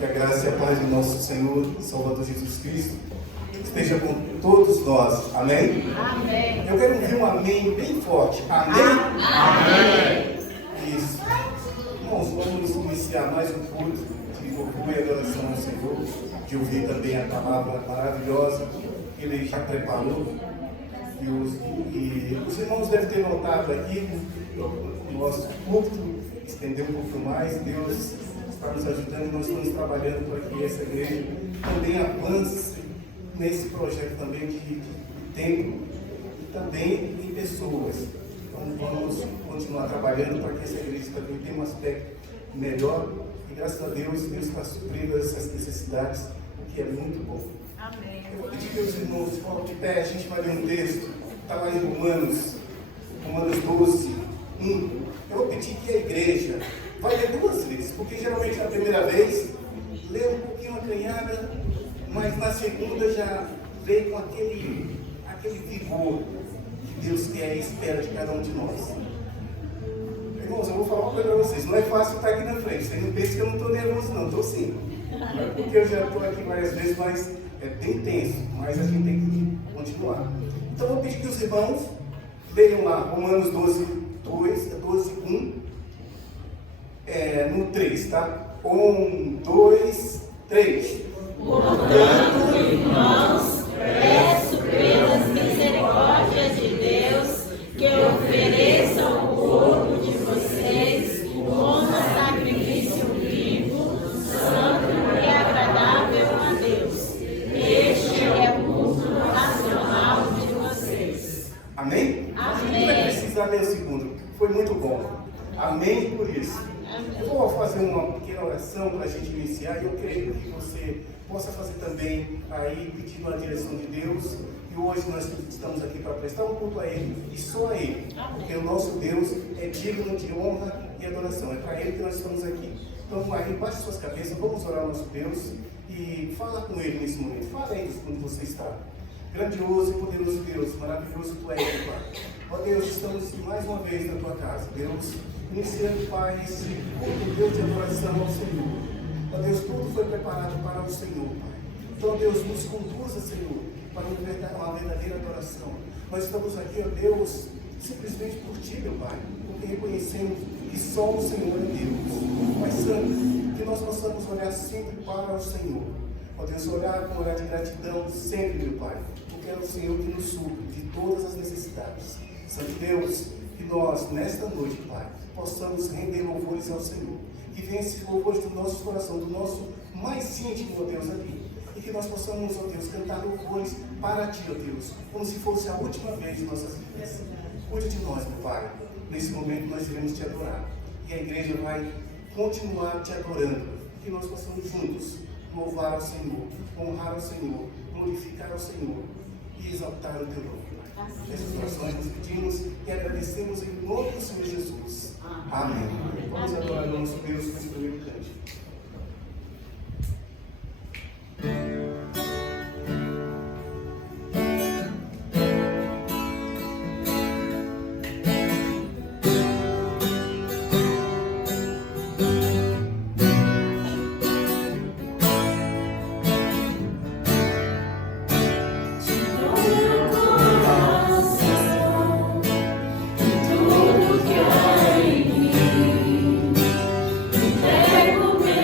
Que a graça e a paz do nosso Senhor e Salvador Jesus Cristo esteja com todos nós. Amém? Amém. Eu quero ouvir um amém bem forte. Amém? Amém. Isso. Irmãos, vamos iniciar mais um culto de louvor e adoração ao Senhor, de ouvir também a palavra maravilhosa que Ele já preparou. E os irmãos devem ter notado aqui o nosso culto estender um pouco mais. Deus está nos ajudando e nós estamos trabalhando para que essa igreja também avance nesse projeto também de templo e também em pessoas. Então vamos continuar trabalhando para que essa igreja também tenha um aspecto melhor e graças a Deus, Deus está suprindo essas necessidades, o que é muito bom. Amém. Eu vou pedir que os irmãos fiquem de pé, a gente vai ler um texto, está lá em Romanos 12, 1. Eu vou pedir que a igreja vai ler duas vezes, porque geralmente na primeira vez lê um pouquinho acanhada, mas na segunda já veio com aquele vigor que Deus quer e espera de cada um de nós. Irmãos, eu vou falar uma coisa para vocês, não é fácil estar aqui na frente, vocês não pensam que eu não estou nervoso não, estou sim. Não é porque eu já estou aqui várias vezes, mas é bem tenso, mas a gente tem que continuar. Então eu vou pedir que os irmãos leiam lá Romanos 12, 1, no 3, tá? 1, 2, 3. Portanto, irmãos, peço pelas misericórdias de Deus que ofereçam o corpo de vocês como sacrifício vivo, santo e agradável a Deus. Este é o culto racional de vocês. Amém? Amém. Não vai precisar ler o segundo, foi muito bom. Amém por isso. Eu vou fazer uma pequena oração para a gente iniciar e eu creio que você possa fazer também aí pedindo a direção de Deus. E hoje nós estamos aqui para prestar um culto a Ele e só a Ele, porque o nosso Deus é digno de honra e adoração. É para Ele que nós estamos aqui. Então aí, baixe suas cabeças, vamos orar ao nosso Deus e fala com Ele nesse momento. Fala a Ele quando você está. Grandioso e poderoso Deus, maravilhoso Tu és, Pai. Ó Deus, estamos mais uma vez na Tua casa, Deus, iniciando, Pai, esse culto, Deus, de adoração ao Senhor. Ó Deus, tudo foi preparado para o Senhor, Pai. Então, Deus, nos conduza, Senhor, para uma verdadeira adoração. Nós estamos aqui, ó Deus, simplesmente por Ti, meu Pai, porque reconhecemos que só o Senhor é Deus. Pai Santo, que nós possamos olhar sempre para o Senhor. Ó Deus, olhar com um olhar de gratidão sempre, meu Pai, porque é o Senhor que nos supre de todas as necessidades. Santo Deus, que nós, nesta noite, Pai, possamos render louvores ao Senhor. Que venha esses louvores do nosso coração, do nosso mais íntimo, ó Deus, aqui. E que nós possamos, ó Deus, cantar louvores para Ti, ó Deus, como se fosse a última vez de nossas vidas. Cuide de nós, meu Pai. Nesse momento nós iremos Te adorar. E a igreja vai continuar Te adorando. Que nós possamos juntos louvar ao Senhor, honrar ao Senhor, glorificar ao Senhor e exaltar o Teu nome. Essas orações nos pedimos e agradecemos em nome do Senhor Jesus. Amém. Vamos adorar o nosso Deus com esse primeiro cântico. Tudo que há em mim, entrego meu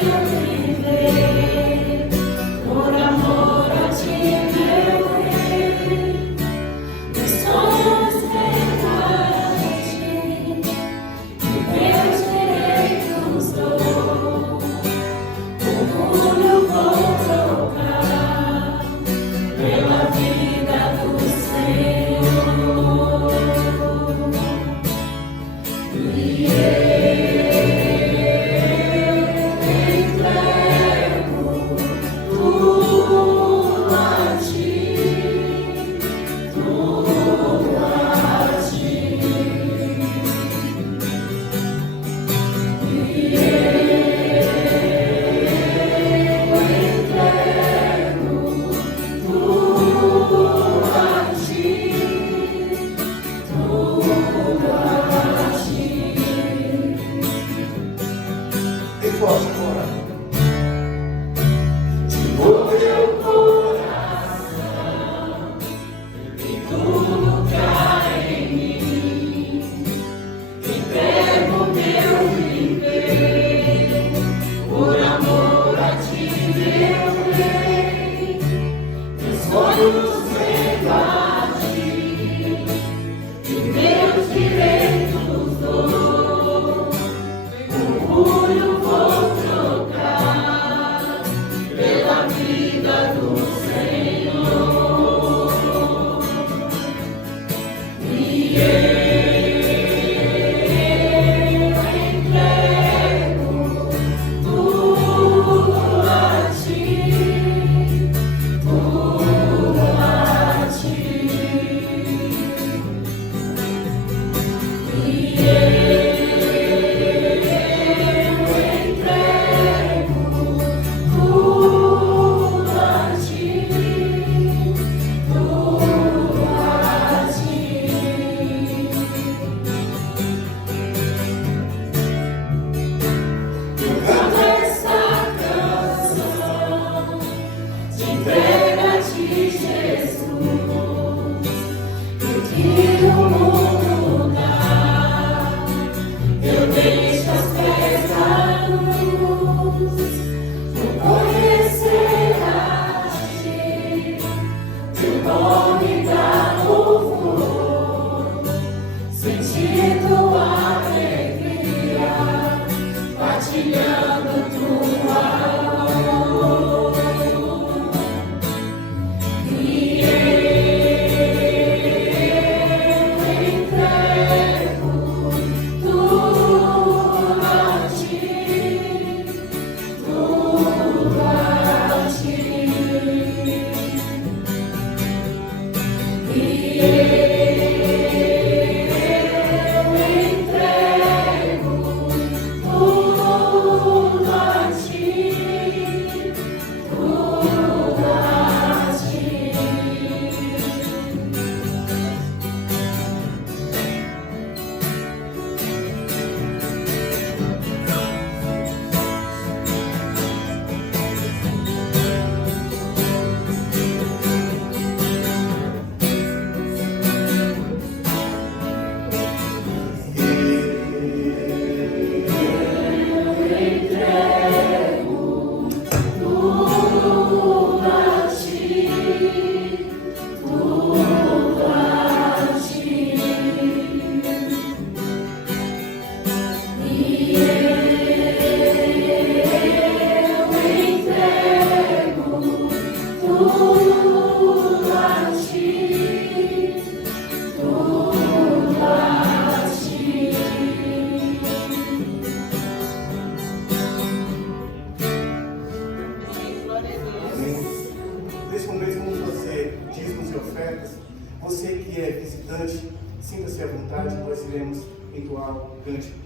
bastante, sinta-se à vontade, nós iremos entoar o cântico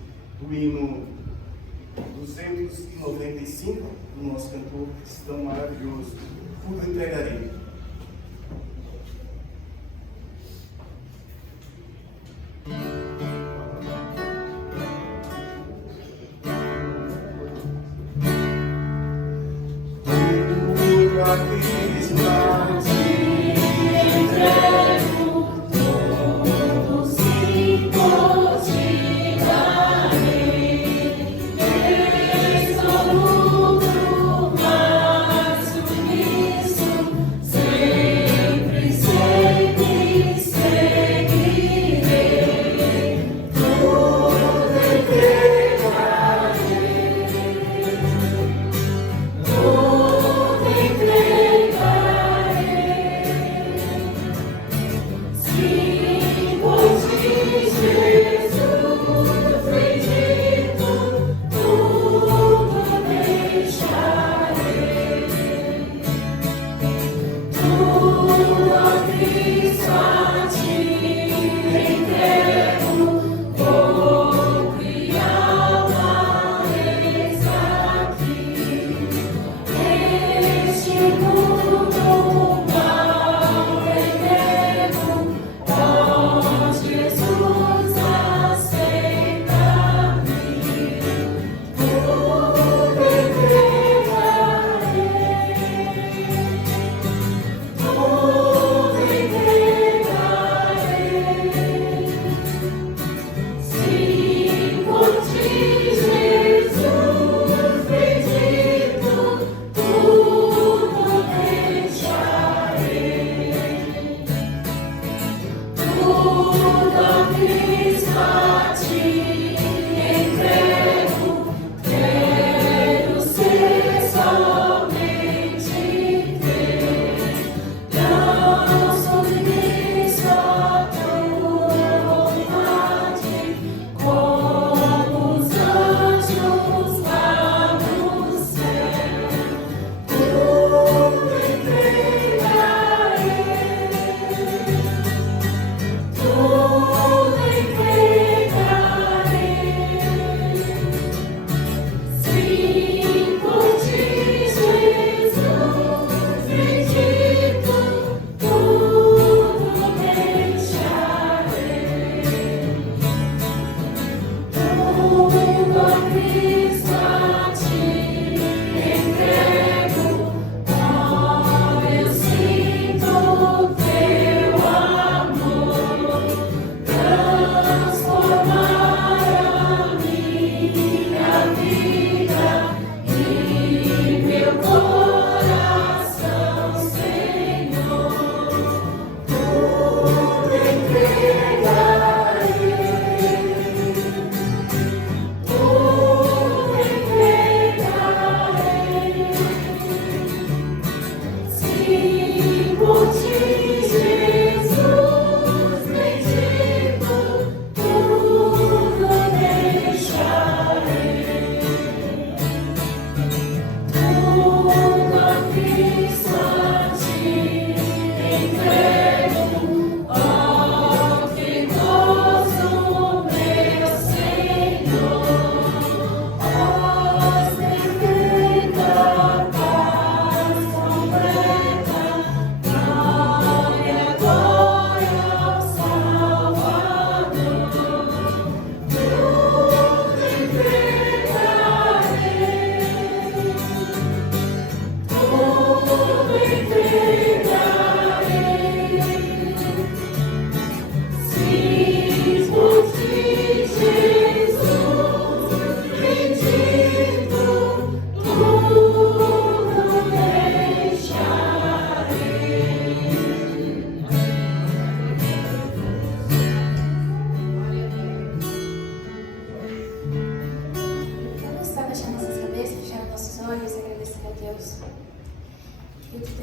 do hino 295 do nosso cantor cristão maravilhoso, Tudo Entregarei. Tudo a Cristo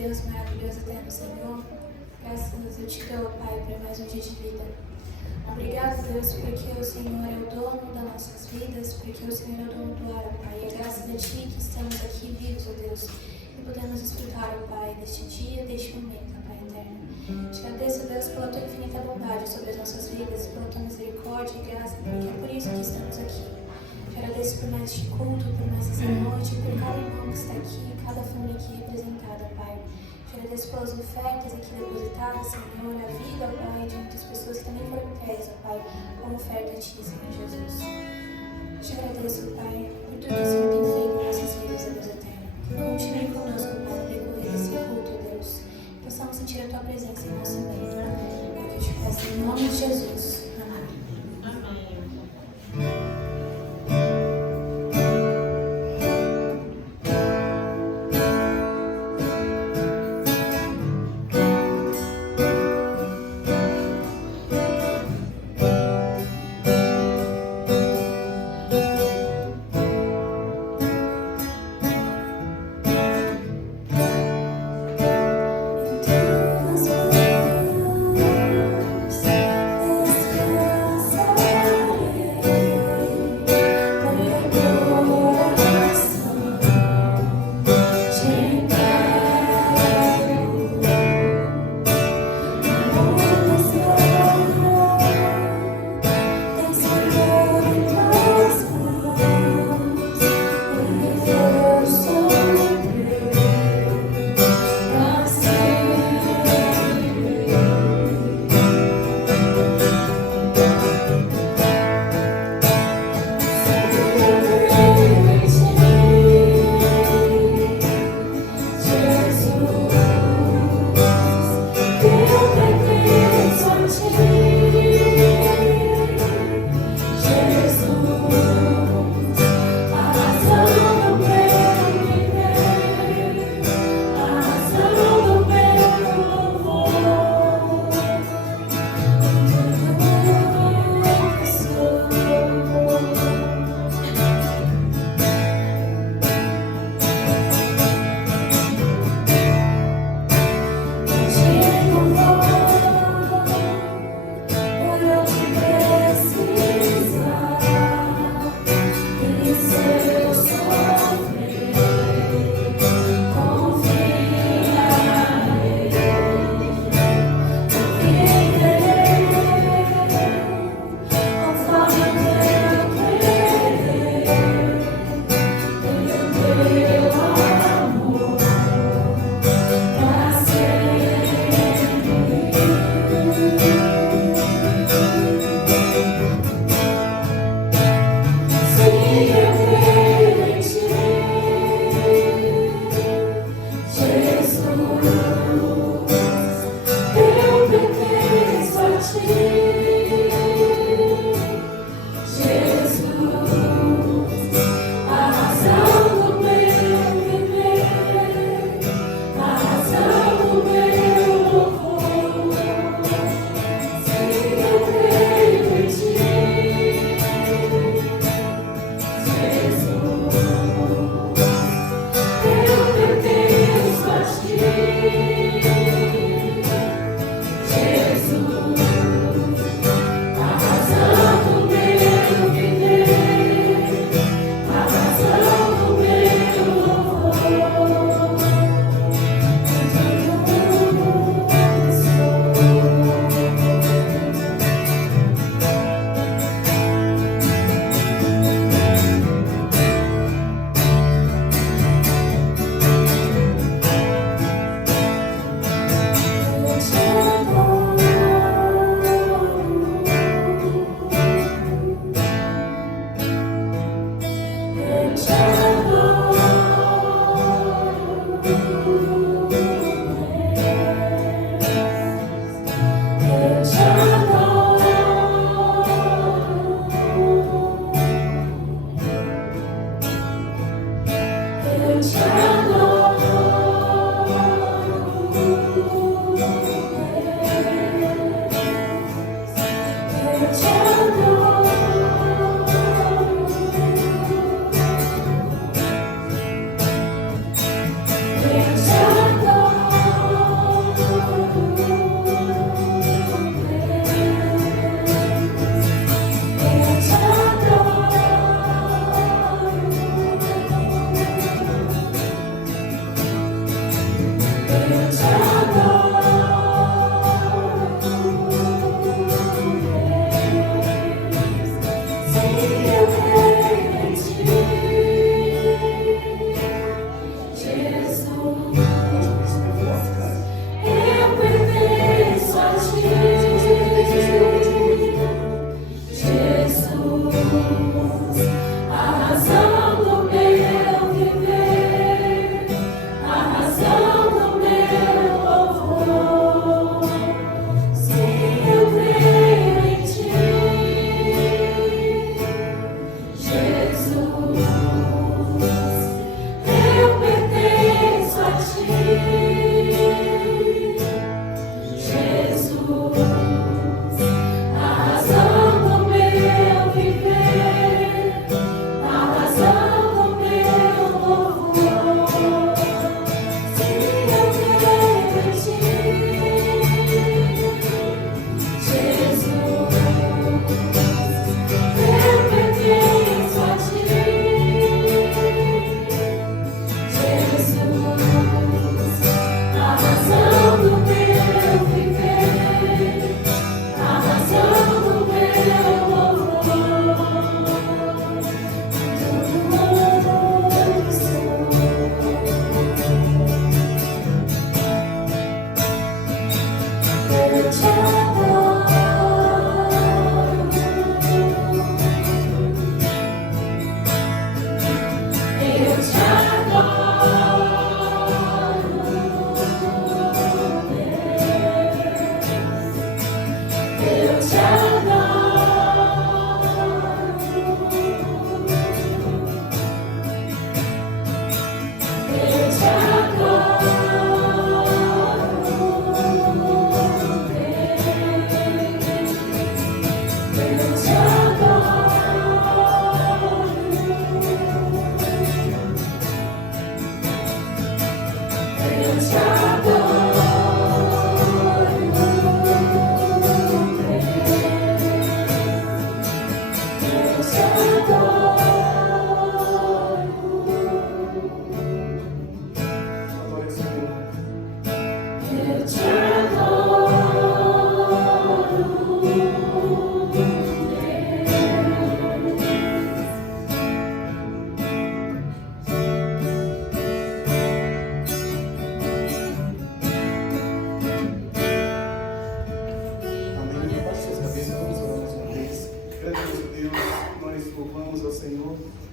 Deus maravilhoso, eterno Senhor, graças eu te dou, Pai, por mais um dia de vida. Obrigado, Deus, porque o Senhor é o dono das nossas vidas, porque o Senhor é o dono do ar, Pai. É graças a Ti que estamos aqui vivos, ó Deus, e podemos desfrutar, ó Pai, deste dia, deste momento, ó Pai eterno. Te agradeço, Deus, pela tua infinita bondade sobre as nossas vidas, pela tua misericórdia e graça, porque é por isso que estamos aqui. Te agradeço por mais este culto, por mais essa noite, por cada irmão que está aqui, cada família aqui representada, Pai. Te agradeço pelas ofertas aqui depositadas, Senhor, a vida, Pai, de muitas pessoas que também foram entregues, Pai, como oferta a Ti, Senhor Jesus. Te agradeço, Pai, por tudo que o Senhor tem feito em nossas vidas, Deus eterno. Continue conosco, Pai, no decorrer desse culto, Deus. Possamos sentir a Tua presença em nosso meio. É o que eu te peço em nome de Jesus.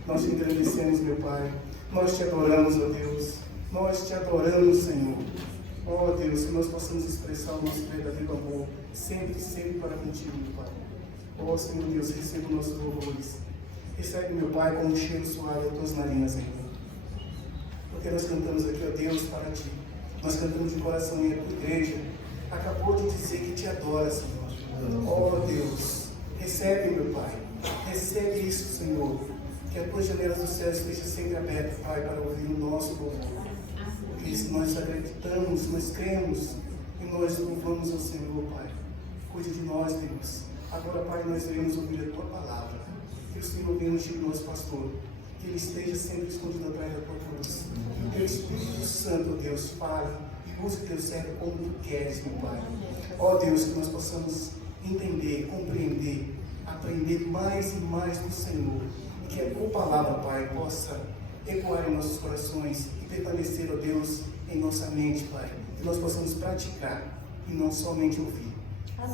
Nós te agradecemos, meu Pai. Nós te adoramos, ó Deus. Nós te adoramos, Senhor. Ó Deus, que nós possamos expressar o nosso verdadeiro amor sempre, sempre para contigo, meu Pai. Ó Senhor Deus, receba os nossos louvores. Recebe, meu Pai, com um cheiro suave das tuas narinas, Senhor. Porque nós cantamos aqui, ó Deus, para ti. Nós cantamos de coração e a tua igreja acabou de dizer que te adora, Senhor. Ó Deus, recebe, meu Pai. Recebe isso, Senhor. Que as tuas janelas do céu estejam sempre abertas, Pai, para ouvir o nosso louvor. Porque isso nós acreditamos, nós cremos e nós louvamos ao Senhor, Pai. Cuide de nós, Deus. Agora, Pai, nós iremos ouvir a tua palavra. Que o Senhor venha ungir o nosso pastor. Que ele esteja sempre escondido atrás da tua cruz. Que o Espírito Santo, Deus, fale e use o teu servo como tu queres, meu Pai. Ó Deus, que nós possamos entender, compreender, aprender mais e mais do Senhor. E que a tua palavra, Pai, possa ecoar em nossos corações e permanecer, ó Deus, em nossa mente, Pai. Que nós possamos praticar e não somente ouvir.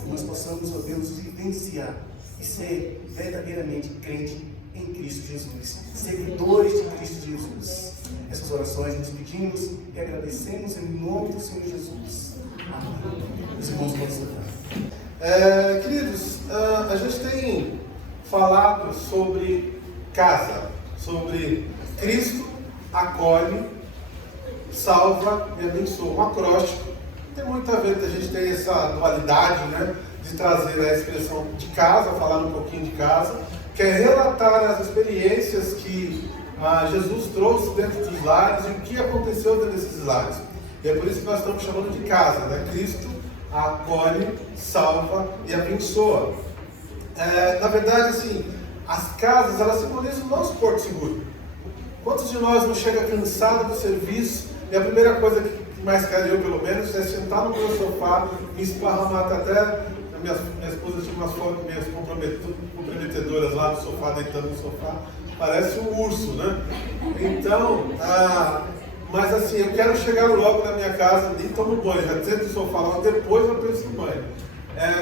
Que nós possamos, ó Deus, vivenciar e ser verdadeiramente crente em Cristo Jesus. Seguidores de Cristo Jesus. Essas orações nos pedimos e agradecemos em nome do Senhor Jesus. Amém. Os irmãos podem sentar. Queridos, a gente tem falado sobre casa, sobre Cristo acolhe, salva e abençoa. Um acróstico. Tem muito a ver que a gente tem essa dualidade, né, de trazer a expressão de casa, falar um pouquinho de casa, que é relatar as experiências que Jesus trouxe dentro dos lares e o que aconteceu dentro desses lares. E é por isso que nós estamos chamando de casa, né? Cristo acolhe, salva e abençoa. Na verdade, assim, as casas, elas simbolizam o nosso porto seguro. Quantos de nós não chega cansado do serviço e a primeira coisa que mais quero eu, pelo menos, é sentar no meu sofá, me esparramar até... Minha esposa tinha umas fotos minhas comprometedoras lá no sofá, deitando no sofá. Parece um urso, né? Então, mas assim, eu quero chegar logo na minha casa, nem tomo banho, já sento no sofá lá, depois eu penso no banho.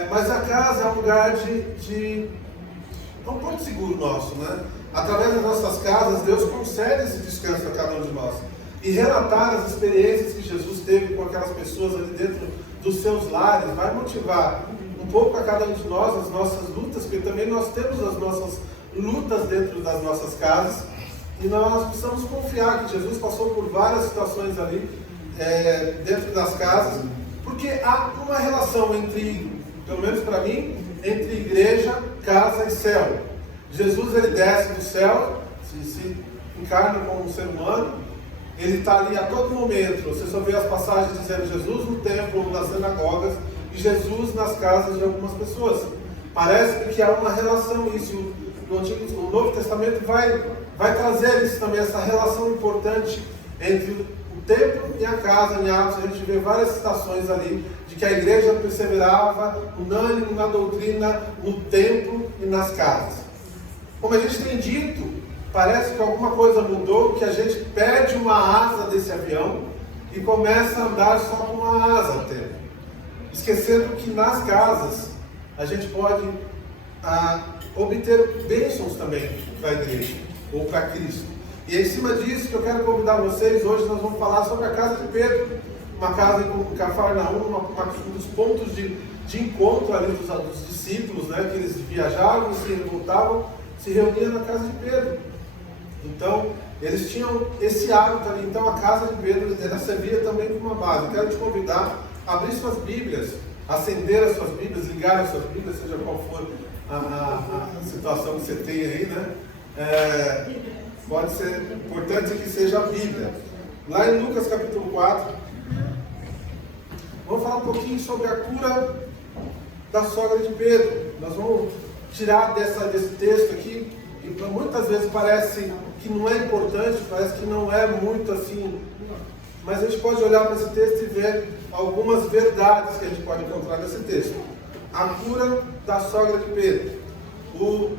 Mas a casa é um lugar é um ponto seguro nosso, né? Através das nossas casas, Deus concede esse descanso a cada um de nós. E relatar as experiências que Jesus teve com aquelas pessoas ali dentro dos seus lares vai motivar um pouco a cada um de nós as nossas lutas, porque também nós temos as nossas lutas dentro das nossas casas, e nós precisamos confiar que Jesus passou por várias situações ali dentro das casas, porque há uma relação entre, pelo menos para mim, entre igreja, casa e céu. Jesus, ele desce do céu, se encarna como um ser humano, ele está ali a todo momento. Você só vê as passagens dizendo Jesus no templo, nas sinagogas, e Jesus nas casas de algumas pessoas. Parece que há uma relação isso. O Novo Testamento vai trazer isso também, essa relação importante entre o templo e a casa. Em Atos a gente vê várias citações ali de que a igreja perseverava unânime na doutrina, no templo e nas casas. Como a gente tem dito, parece que alguma coisa mudou, que a gente perde uma asa desse avião e começa a andar só com uma asa até. Esquecendo que nas casas a gente pode obter bênçãos também para a igreja ou para Cristo. E é em cima disso que eu quero convidar vocês. Hoje nós vamos falar sobre a casa de Pedro, uma casa em Cafarnaum, um dos pontos de encontro ali dos discípulos, né, que eles viajavam, se voltavam, se reuniam na casa de Pedro. Então, eles tinham esse hábito ali. Então, a casa de Pedro ela servia também como uma base. Eu quero te convidar a abrir suas Bíblias, acender as suas Bíblias, ligar as suas Bíblias, seja qual for a situação que você tem aí, né? Pode ser importante que seja a Bíblia. Lá em Lucas capítulo 4, vamos falar um pouquinho sobre a cura da sogra de Pedro. Nós vamos tirar desse texto aqui, que muitas vezes parece que não é importante, parece que não é muito assim, mas a gente pode olhar para esse texto e ver algumas verdades que a gente pode encontrar nesse texto. A cura da sogra de Pedro. O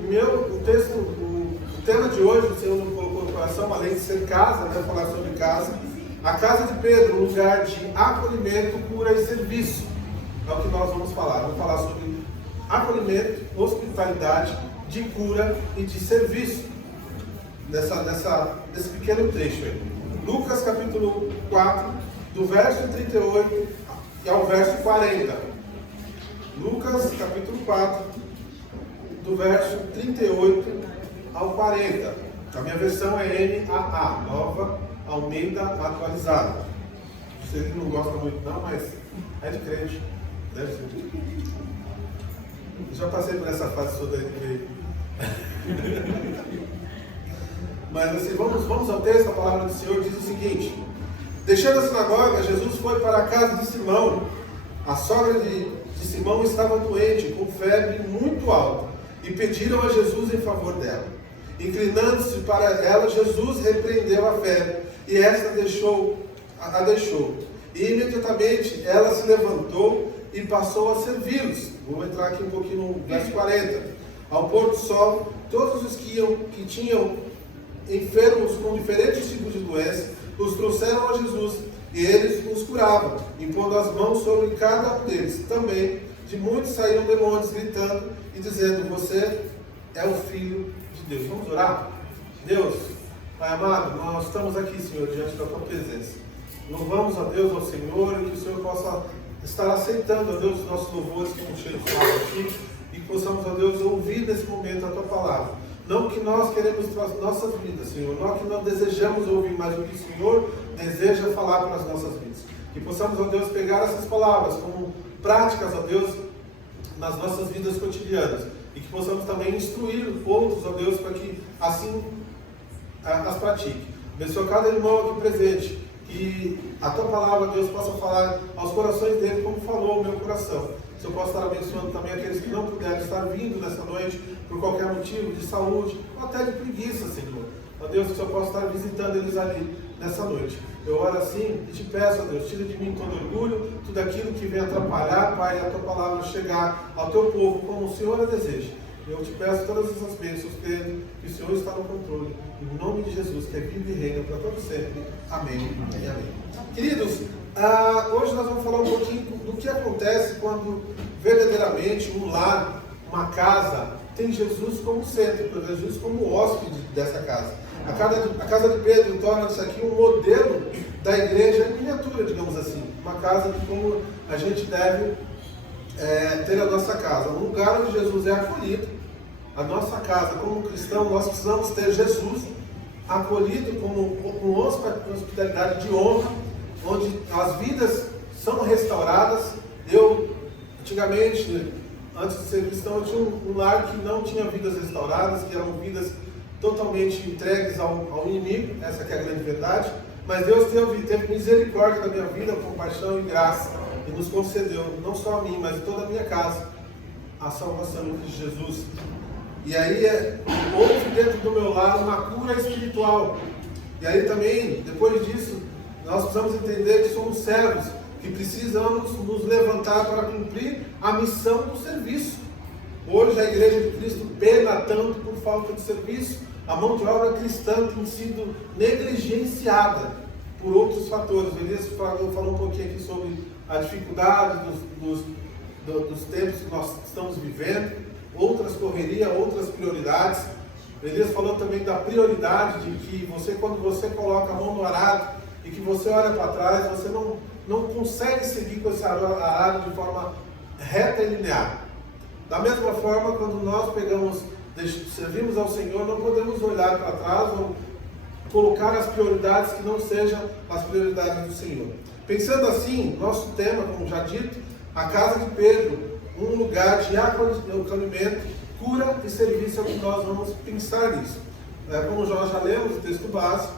tema de hoje, o Senhor nos colocou no coração, além de ser casa, né, falar sobre casa. A casa de Pedro, um lugar de acolhimento, cura e serviço. É o que nós vamos falar. Vamos falar sobre acolhimento, hospitalidade, de cura e de serviço. Nesse pequeno trecho aí. Lucas capítulo 4, do verso 38 ao verso 40. Lucas capítulo 4, do verso 38 ao 40. A minha versão é NAA, Nova Almeida Atualizada. Você não gosta muito não, mas é de crente. Deve ser. Eu já passei por essa fase toda aí de crente. Mas assim, vamos ao texto. A palavra do Senhor diz o seguinte: deixando a sinagoga, Jesus foi para a casa de Simão. A sogra de Simão estava doente, com febre muito alta, e pediram a Jesus em favor dela. Inclinando-se para ela, Jesus repreendeu a febre, e esta a deixou. E imediatamente ela se levantou e passou a servi-los. Vou entrar aqui um pouquinho no verso 40. Ao pôr do sol, todos os que tinham enfermos com diferentes tipos de doença, os trouxeram a Jesus, e eles os curavam, impondo as mãos sobre cada um deles. Também de muitos saíram demônios, gritando e dizendo: você é o Filho de Deus. Vamos orar? Deus, Pai amado, nós estamos aqui, Senhor, diante da Tua presença. Louvamos a Deus, ao Senhor, e que o Senhor possa estar aceitando, a Deus, os nossos louvores com um cheiro suave aqui, e que possamos, a Deus, ouvir nesse momento a Tua palavra. Não que nós queremos para as nossas vidas, Senhor, não que nós desejamos ouvir, mas o que o Senhor deseja falar para as nossas vidas. Que possamos, ó Deus, pegar essas palavras como práticas, ó Deus, nas nossas vidas cotidianas. E que possamos também instruir outros, ó Deus, para que assim as pratique. Abençoa cada irmão aqui presente, que a Tua palavra, Deus, possa falar aos corações dele, como falou o meu coração. Se eu posso estar abençoando também aqueles que não puderam estar vindo nessa noite, por qualquer motivo, de saúde, ou até de preguiça, Senhor. Ó Deus, que o Senhor possa estar visitando eles ali, nessa noite. Eu oro assim e te peço, ó Deus, tira de mim todo orgulho, tudo aquilo que vem atrapalhar, Pai, a Tua palavra chegar ao Teu povo, como o Senhor a deseja. Eu te peço todas essas bênçãos, crendo que o Senhor está no controle. Em nome de Jesus, que é vivo e reina para todo sempre. Amém e amém. Queridos, hoje nós vamos falar um pouquinho do que acontece quando verdadeiramente um lar, uma casa, tem Jesus como centro, Jesus como hóspede dessa casa. A casa de Pedro torna-se aqui um modelo da igreja em miniatura, digamos assim. Uma casa de como a gente deve ter a nossa casa. Um lugar onde Jesus é acolhido. A nossa casa, como cristão, nós precisamos ter Jesus acolhido com hospitalidade de honra, onde as vidas são restauradas. Eu, antigamente, antes de ser cristão, eu tinha um lar que não tinha vidas restauradas, que eram vidas totalmente entregues ao inimigo, essa que é a grande verdade. Mas Deus teve misericórdia da minha vida, compaixão e graça, e nos concedeu, não só a mim, mas a toda a minha casa, a salvação em Cristo Jesus. E aí houve dentro do meu lar uma cura espiritual. E aí também, depois disso, nós precisamos entender que somos servos, que precisamos nos levantar para cumprir a missão do serviço. Hoje a Igreja de Cristo pena tanto por falta de serviço. A mão de obra cristã tem sido negligenciada por outros fatores. O Elias falou um pouquinho aqui sobre a dificuldade dos tempos que nós estamos vivendo, outras correrias, outras prioridades. O Elias falou também da prioridade de que quando você coloca a mão no arado e que você olha para trás, você não consegue seguir com esse arado de forma reta e linear. Da mesma forma, quando nós servimos ao Senhor, não podemos olhar para trás ou colocar as prioridades que não sejam as prioridades do Senhor. Pensando assim, nosso tema, como já dito, a casa de Pedro, um lugar de acolhimento, cura e serviço, é o que nós vamos pensar nisso. Como nós já lemos o texto básico,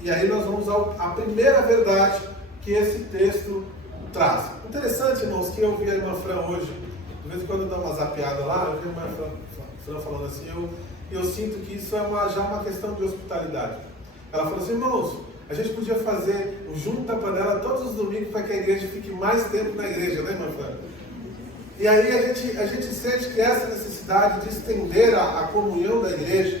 e aí nós vamos à primeira verdade que esse texto traz. Interessante, irmãos, que eu vi a irmã Fran hoje, de vez em quando eu dou uma zapeada lá, eu vi a irmã Fran falando assim, eu sinto que isso é já uma questão de hospitalidade. Ela falou assim, irmãos, a gente podia fazer o junto da panela todos os domingos para que a igreja fique mais tempo na igreja, né, irmã Fran? E aí a gente sente que essa necessidade de estender a comunhão da igreja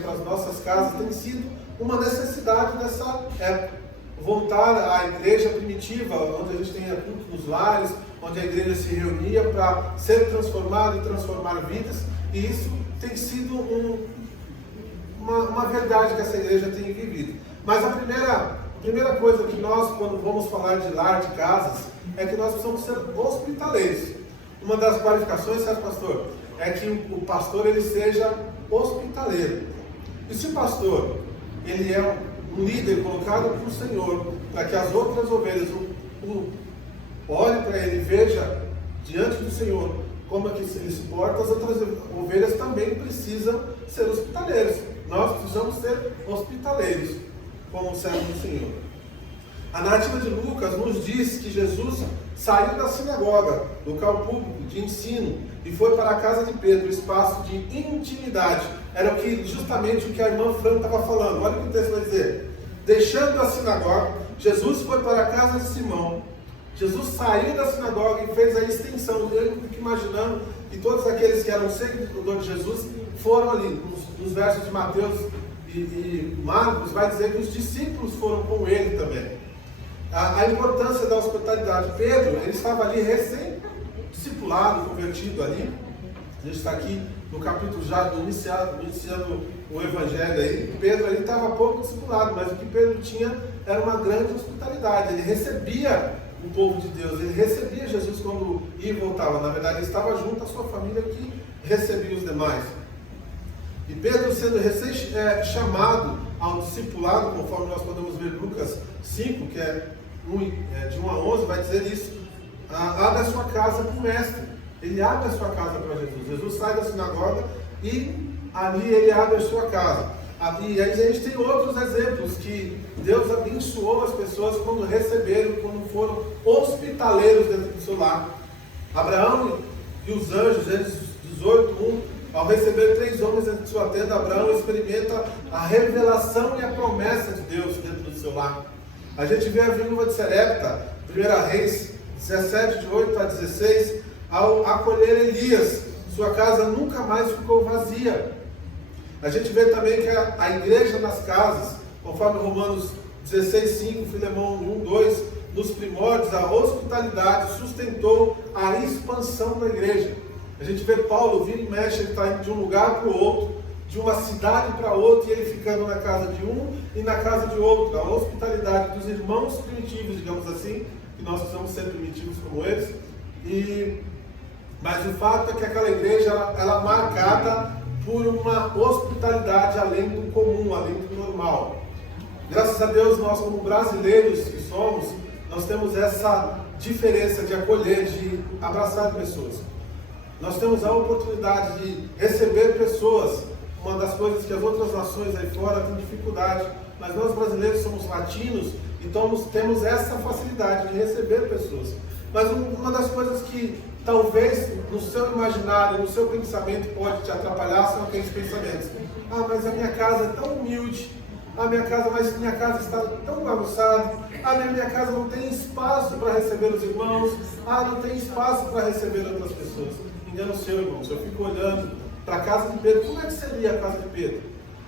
para as nossas casas tem sido uma necessidade dessa época. Voltar à igreja primitiva, onde a gente tinha culto nos lares, onde a igreja se reunia para ser transformada e transformar vidas, e isso tem sido uma verdade que essa igreja tem vivido. Mas a primeira coisa que nós, quando vamos falar de lar, de casas, é que nós precisamos ser hospitaleiros. Uma das qualificações, certo, pastor? É que o pastor ele seja hospitaleiro. E se o pastor ele é um líder colocado pelo Senhor, para que as outras ovelhas olhem para ele e vejam diante do Senhor como é que ele se porta, as outras ovelhas também precisam ser hospitaleiros. Nós precisamos ser hospitaleiros como servos do Senhor. A narrativa de Lucas nos diz que Jesus saiu da sinagoga, local público de ensino, e foi para a casa de Pedro, espaço de intimidade. Era justamente o que a irmã Fran estava falando. Olha o que o texto vai dizer. Deixando a sinagoga, Jesus foi para a casa de Simão. Jesus saiu da sinagoga e fez a extensão. Eu fico imaginando que todos aqueles que eram seguidores de Jesus foram ali. Nos versos de Mateus e Marcos, vai dizer que os discípulos foram com ele também. A importância da hospitalidade. Pedro, ele estava ali recém-discipulado, convertido ali. A gente está aqui no capítulo já iniciando o Evangelho aí. Pedro ali estava pouco discipulado, mas o que Pedro tinha era uma grande hospitalidade. Ele recebia o povo de Deus, ele recebia Jesus quando ia e voltava. Na verdade, ele estava junto à sua família que recebia os demais. E Pedro, sendo recém-chamado ao discipulado, conforme nós podemos ver em Lucas 5, que é de 1 a 11, vai dizer isso. Abre a sua casa para o mestre. Ele abre a sua casa para Jesus. Jesus sai da sinagoga e ali ele abre a sua casa. E aí a gente tem outros exemplos que Deus abençoou as pessoas quando receberam, quando foram hospitaleiros dentro do seu lar. Abraão e os anjos, Gênesis 18:1, ao receber 3 homens dentro de sua tenda, Abraão experimenta a revelação e a promessa de Deus dentro do seu lar. A gente vê a viúva de Sarepta, 1 Reis 17, de 8 a 16, ao acolher Elias, sua casa nunca mais ficou vazia. A gente vê também que a igreja nas casas, conforme Romanos 16:5, Filemão 1:2, nos primórdios, a hospitalidade sustentou a expansão da igreja. A gente vê Paulo vir e mexe, ele está indo de um lugar para o outro, de uma cidade para outra, e ele ficando na casa de um e na casa de outro. A hospitalidade dos irmãos primitivos, digamos assim, que nós precisamos ser primitivos como eles. Mas o fato é que aquela igreja ela é marcada por uma hospitalidade além do comum, além do normal. Graças a Deus, nós como brasileiros que somos, nós temos essa diferença de acolher, de abraçar pessoas. Nós temos a oportunidade de receber pessoas, uma das coisas que as outras nações aí fora têm dificuldade, mas nós brasileiros somos latinos, então temos essa facilidade de receber pessoas. Mas uma das coisas que talvez no seu imaginário, no seu pensamento pode te atrapalhar são aqueles pensamentos. Mas a minha casa é tão humilde, mas minha casa está tão bagunçada, minha casa não tem espaço para receber os irmãos, não tem espaço para receber outras pessoas. Engano seu, irmão, se eu fico olhando para a casa de Pedro, como é que seria a casa de Pedro?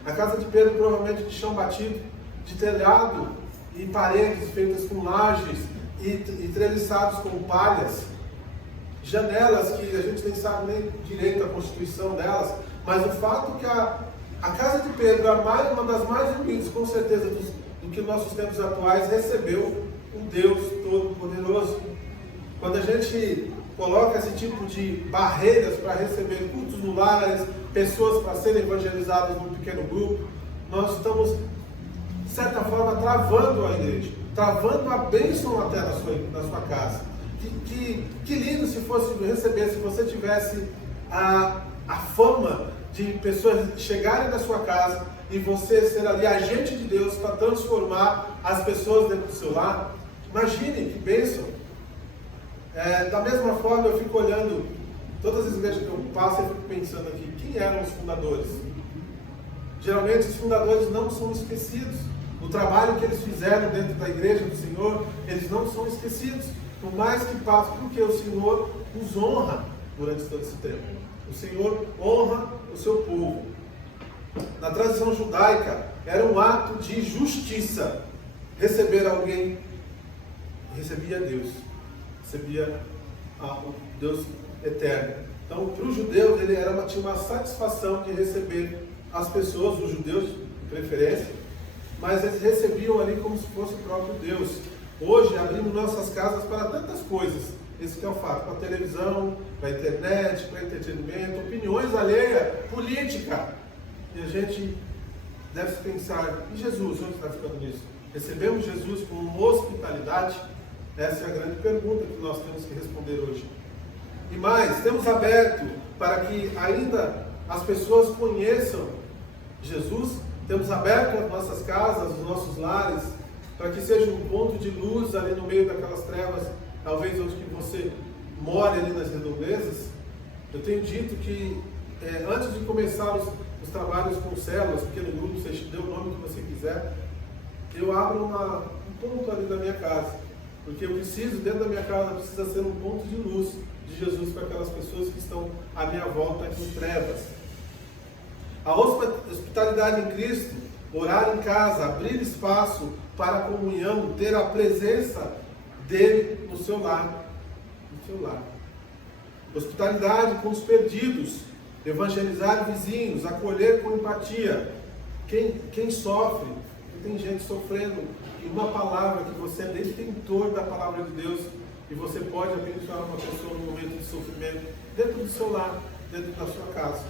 A casa de Pedro provavelmente de chão batido, de telhado e paredes feitas com lajes e treliçados com palhas, janelas que a gente nem sabe nem direito a constituição delas, mas o fato é que a casa de Pedro é uma das mais humildes, com certeza, do que nossos tempos atuais, recebeu um Deus Todo-Poderoso. Quando a gente coloca esse tipo de barreiras para receber cultos no lar, pessoas para serem evangelizadas num pequeno grupo, nós estamos, de certa forma, travando a igreja, travando a bênção até na sua casa. Que lindo se fosse receber, se você tivesse a fama de pessoas chegarem na sua casa e você ser ali agente de Deus para transformar as pessoas dentro do seu lar. Imagine que bênção. Da mesma forma, eu fico olhando, todas as igrejas que eu passo, eu fico pensando aqui, quem eram os fundadores? Geralmente, os fundadores não são esquecidos. O trabalho que eles fizeram dentro da igreja do Senhor, eles não são esquecidos. Por mais que passe, porque o Senhor os honra durante todo esse tempo. O Senhor honra o seu povo. Na tradição judaica, era um ato de justiça receber alguém. Recebia Deus. Recebia o Deus eterno. Então, para os judeus, ele tinha uma satisfação de receber as pessoas, os judeus de preferência, mas eles recebiam ali como se fosse o próprio Deus. Hoje, abrimos nossas casas para tantas coisas. Esse que é o fato, para a televisão, para a internet, para entretenimento, opiniões alheias, política. E a gente deve pensar, e Jesus, onde está ficando nisso? Recebemos Jesus com hospitalidade? Essa é a grande pergunta que nós temos que responder hoje. E mais, temos aberto para que ainda as pessoas conheçam Jesus, temos aberto as nossas casas, os nossos lares, para que seja um ponto de luz ali no meio daquelas trevas, talvez onde que você more ali nas redondezas. Eu tenho dito que antes de começar os trabalhos com células, pequeno grupo, você dê o nome que você quiser, eu abro um ponto ali da minha casa. Porque eu preciso, dentro da minha casa, precisa ser um ponto de luz de Jesus para aquelas pessoas que estão à minha volta em trevas. A hospitalidade em Cristo, orar em casa, abrir espaço para a comunhão, ter a presença dele no seu lar. No seu lar. Hospitalidade com os perdidos, evangelizar vizinhos, acolher com empatia. Quem sofre, tem gente sofrendo, e uma palavra que você é detentor da palavra de Deus, e você pode abençoar uma pessoa no momento de sofrimento, dentro do seu lar, dentro da sua casa.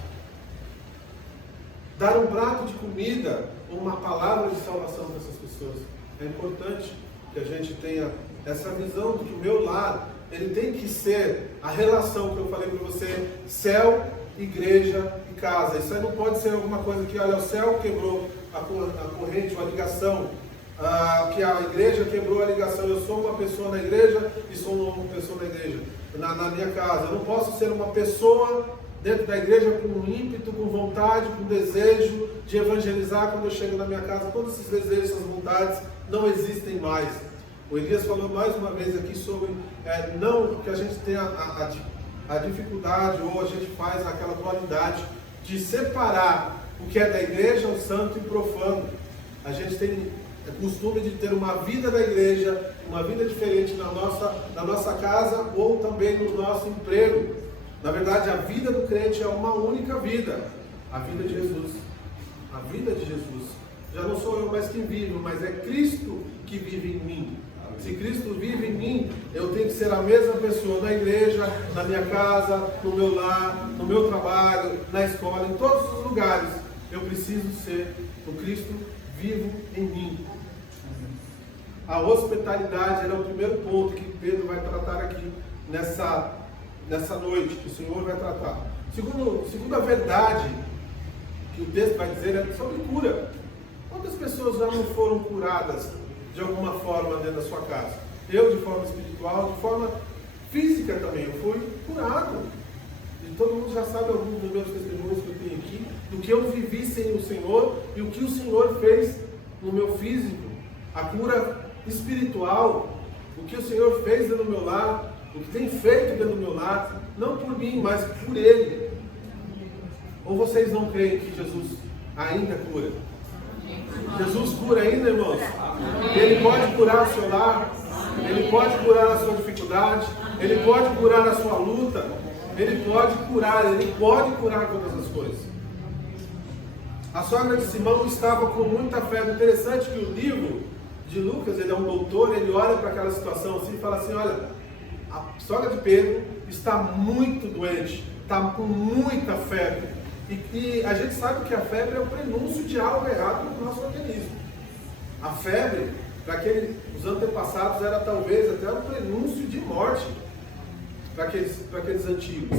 Dar um prato de comida, ou uma palavra de salvação para essas pessoas. É importante que a gente tenha essa visão de que o meu lar, ele tem que ser a relação que eu falei para você, céu, igreja e casa. Isso aí não pode ser alguma coisa que, olha, o céu quebrou a corrente, a ligação, que a igreja quebrou a ligação. Eu sou uma pessoa na igreja e sou uma pessoa na igreja, na minha casa. Eu não posso ser uma pessoa dentro da igreja com ímpeto, com vontade, com desejo de evangelizar quando eu chego na minha casa. Todos esses desejos, essas vontades não existem mais. O Elias falou mais uma vez aqui sobre não que a gente tenha a dificuldade, ou a gente faz aquela dualidade de separar o que é da igreja, o santo e o profano. A gente tem costume de ter uma vida da igreja, uma vida diferente na nossa casa ou também no nosso emprego. Na verdade, a vida do crente é uma única vida, a vida de Jesus. A vida de Jesus. Já não sou eu mais quem vive, mas é Cristo que vive em mim. Se Cristo vive em mim, eu tenho que ser a mesma pessoa na igreja, na minha casa, no meu lar, no meu trabalho, na escola, em todos os lugares. Eu preciso ser o Cristo vivo em mim. A hospitalidade era o primeiro ponto que Pedro vai tratar aqui nessa noite, que o Senhor vai tratar. Segunda verdade que o texto vai dizer é sobre cura. Quantas pessoas já não foram curadas de alguma forma dentro da sua casa? Eu, de forma espiritual, de forma física também, eu fui curado. E todo mundo já sabe alguns dos meus testemunhos que eu tenho aqui, do que eu vivi sem o Senhor e o que o Senhor fez no meu físico. A cura espiritual, o que o Senhor fez dentro do meu lar, o que tem feito dentro do meu lar, não por mim, mas por Ele. Ou vocês não creem que Jesus ainda cura? Jesus cura ainda, irmãos? Ele pode curar o seu lar, Ele pode curar a sua dificuldade, Ele pode curar a sua luta, Ele pode curar todas as coisas. A sogra de Simão estava com muita fé. Interessante que o livro de Lucas, ele é um doutor, ele olha para aquela situação assim e fala assim, olha, a sogra de Pedro está muito doente, está com muita febre. E a gente sabe que a febre é o prenúncio de algo errado no nosso organismo. A febre, para os antepassados, era talvez até um prenúncio de morte para aqueles antigos.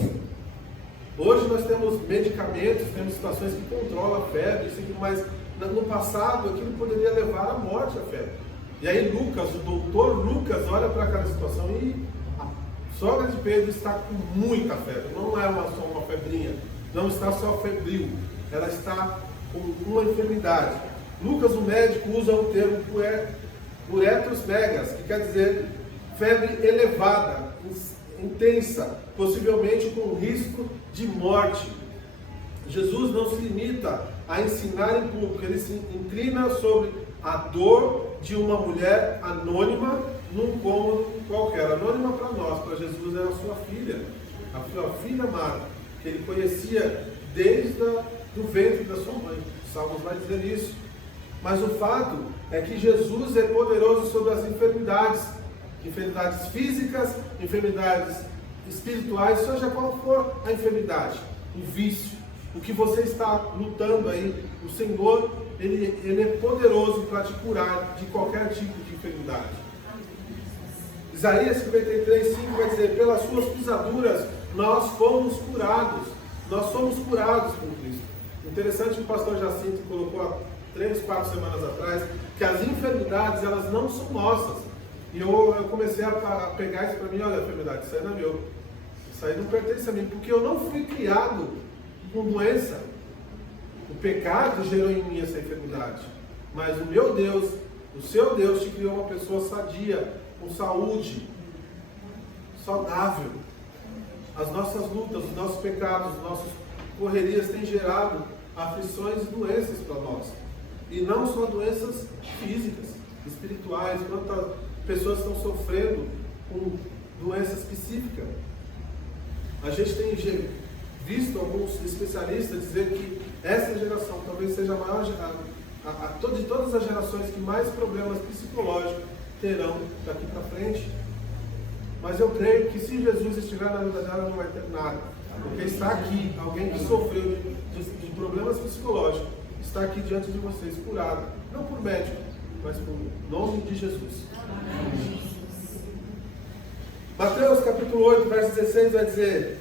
Hoje nós temos medicamentos, temos situações que controlam a febre, mas no passado aquilo poderia levar à morte a febre. E aí Lucas, o doutor Lucas, olha para aquela situação e a sogra de Pedro está com muita febre. Não é só uma febrinha, não está só febril, ela está com uma enfermidade. Lucas, o médico, usa o termo puerperos megas, que quer dizer febre elevada, intensa, possivelmente com risco de morte. Jesus não se limita a ensinar em público, ele se inclina sobre a dor de uma mulher anônima num cômodo qualquer. Anônima para nós, para Jesus era a sua filha amada, que ele conhecia desde o ventre da sua mãe. O Salmos vai dizer isso. Mas o fato é que Jesus é poderoso sobre as enfermidades físicas, enfermidades espirituais, seja qual for a enfermidade, o vício, o que você está lutando aí, o Senhor, Ele é poderoso para te curar de qualquer tipo de enfermidade. Isaías 53:5 vai dizer: pelas suas pisaduras nós fomos curados. Nós somos curados por Cristo. Interessante que o pastor Jacinto colocou há 3, 4 semanas atrás, que as enfermidades, elas não são nossas. E eu comecei a pegar isso para mim: olha, a enfermidade, isso aí não é meu. Isso aí não pertence a mim, porque eu não fui criado com doença. O pecado gerou em mim essa enfermidade. Mas o meu Deus, o seu Deus, te criou uma pessoa sadia, com saúde, saudável. As nossas lutas, os nossos pecados, as nossas correrias têm gerado aflições e doenças para nós. E não só doenças físicas, espirituais. Quantas pessoas estão sofrendo com doença específica. A gente tem visto alguns especialistas dizer que essa geração talvez seja a maior de todas as gerações que mais problemas psicológicos terão daqui para frente. Mas eu creio que se Jesus estiver na vida dela, não vai ter nada. Porque está aqui alguém que sofreu de problemas psicológicos, está aqui diante de vocês curado, não por médico, mas por nome de Jesus. Amém. Mateus capítulo 8, verso 16 vai dizer,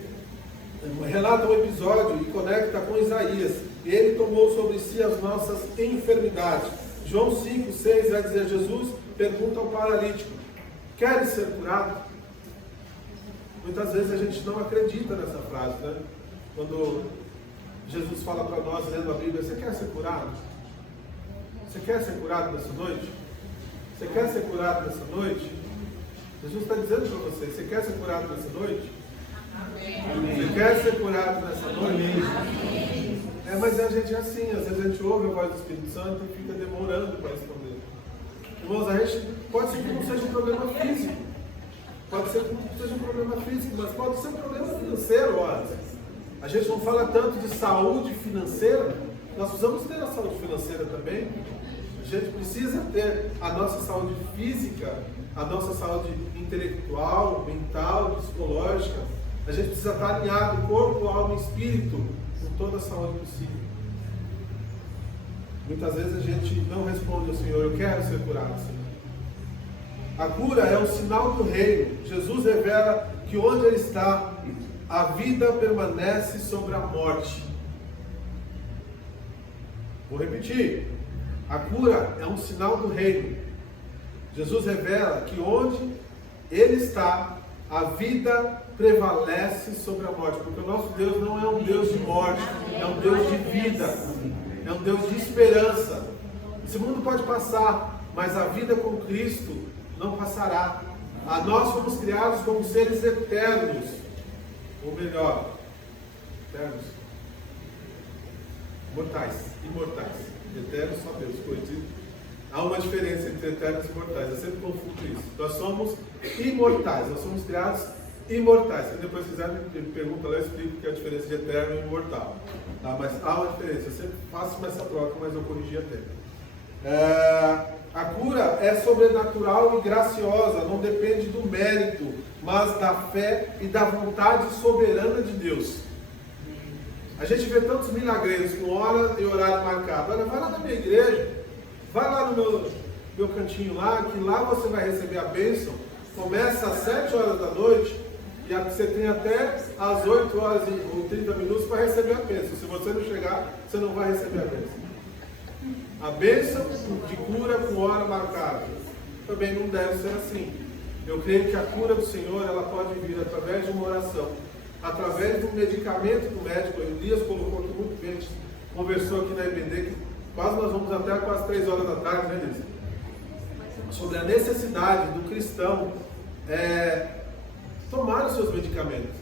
relata um episódio e conecta com Isaías. Ele tomou sobre si as nossas enfermidades. João 5, 6 vai dizer, Jesus pergunta ao paralítico: queres ser curado? Muitas vezes a gente não acredita nessa frase, né? Quando Jesus fala para nós, lendo a Bíblia: você quer ser curado? Você quer ser curado nessa noite? Você quer ser curado nessa noite? Jesus está dizendo para você: você quer ser curado nessa noite? Amém. Você quer ser curado nessa noite? Amém. Mas a gente é assim, às vezes a gente ouve a voz do Espírito Santo e fica demorando para responder. Irmãos, a gente pode ser que não seja um problema físico, pode ser que não seja um problema físico, mas pode ser um problema financeiro. Olha, a gente não fala tanto de saúde financeira, nós precisamos ter a saúde financeira também. A gente precisa ter a nossa saúde física, a nossa saúde intelectual, mental, psicológica. A gente precisa estar alinhado, corpo, alma e espírito, com toda a saúde possível. Muitas vezes a gente não responde ao Senhor: eu quero ser curado, Senhor. A cura é um sinal do reino. Jesus revela que onde Ele está, a vida permanece sobre a morte. Vou repetir. A cura é um sinal do reino. Jesus revela que onde Ele está, a vida prevalece sobre a morte. Porque o nosso Deus não é um Deus de morte, é um Deus de vida, é um Deus de esperança. Esse mundo pode passar, mas a vida com Cristo não passará. Nós fomos criados como seres eternos, ou melhor, eternos, imortais. Eternos só Deus, foi dito. Há uma diferença entre eternos e mortais, eu sempre confundo isso. Nós somos imortais, nós somos criados imortais. Se depois quiser me pergunta lá, eu explico que é a diferença de eterno e imortal. Tá? Mas há uma diferença, eu sempre faço essa troca, mas eu corrigi até. A cura é sobrenatural e graciosa, não depende do mérito, mas da fé e da vontade soberana de Deus. A gente vê tantos milagreiros com hora e horário marcado. Olha, vai lá na minha igreja, vai lá no meu cantinho lá, que lá você vai receber a bênção. Começa às 7 horas da noite e você tem até às 8 horas e 30 minutos para receber a bênção. Se você não chegar, você não vai receber a bênção. A bênção de cura com hora marcada. também não deve ser assim. Eu creio que a cura do Senhor, ela pode vir através de uma oração, através de um medicamento do médico. O Elias colocou aqui muito bem, a gente conversou aqui na EBD, que quase nós vamos até quase 3 horas da tarde, né, Elias? Sobre a necessidade do cristão tomar os seus medicamentos.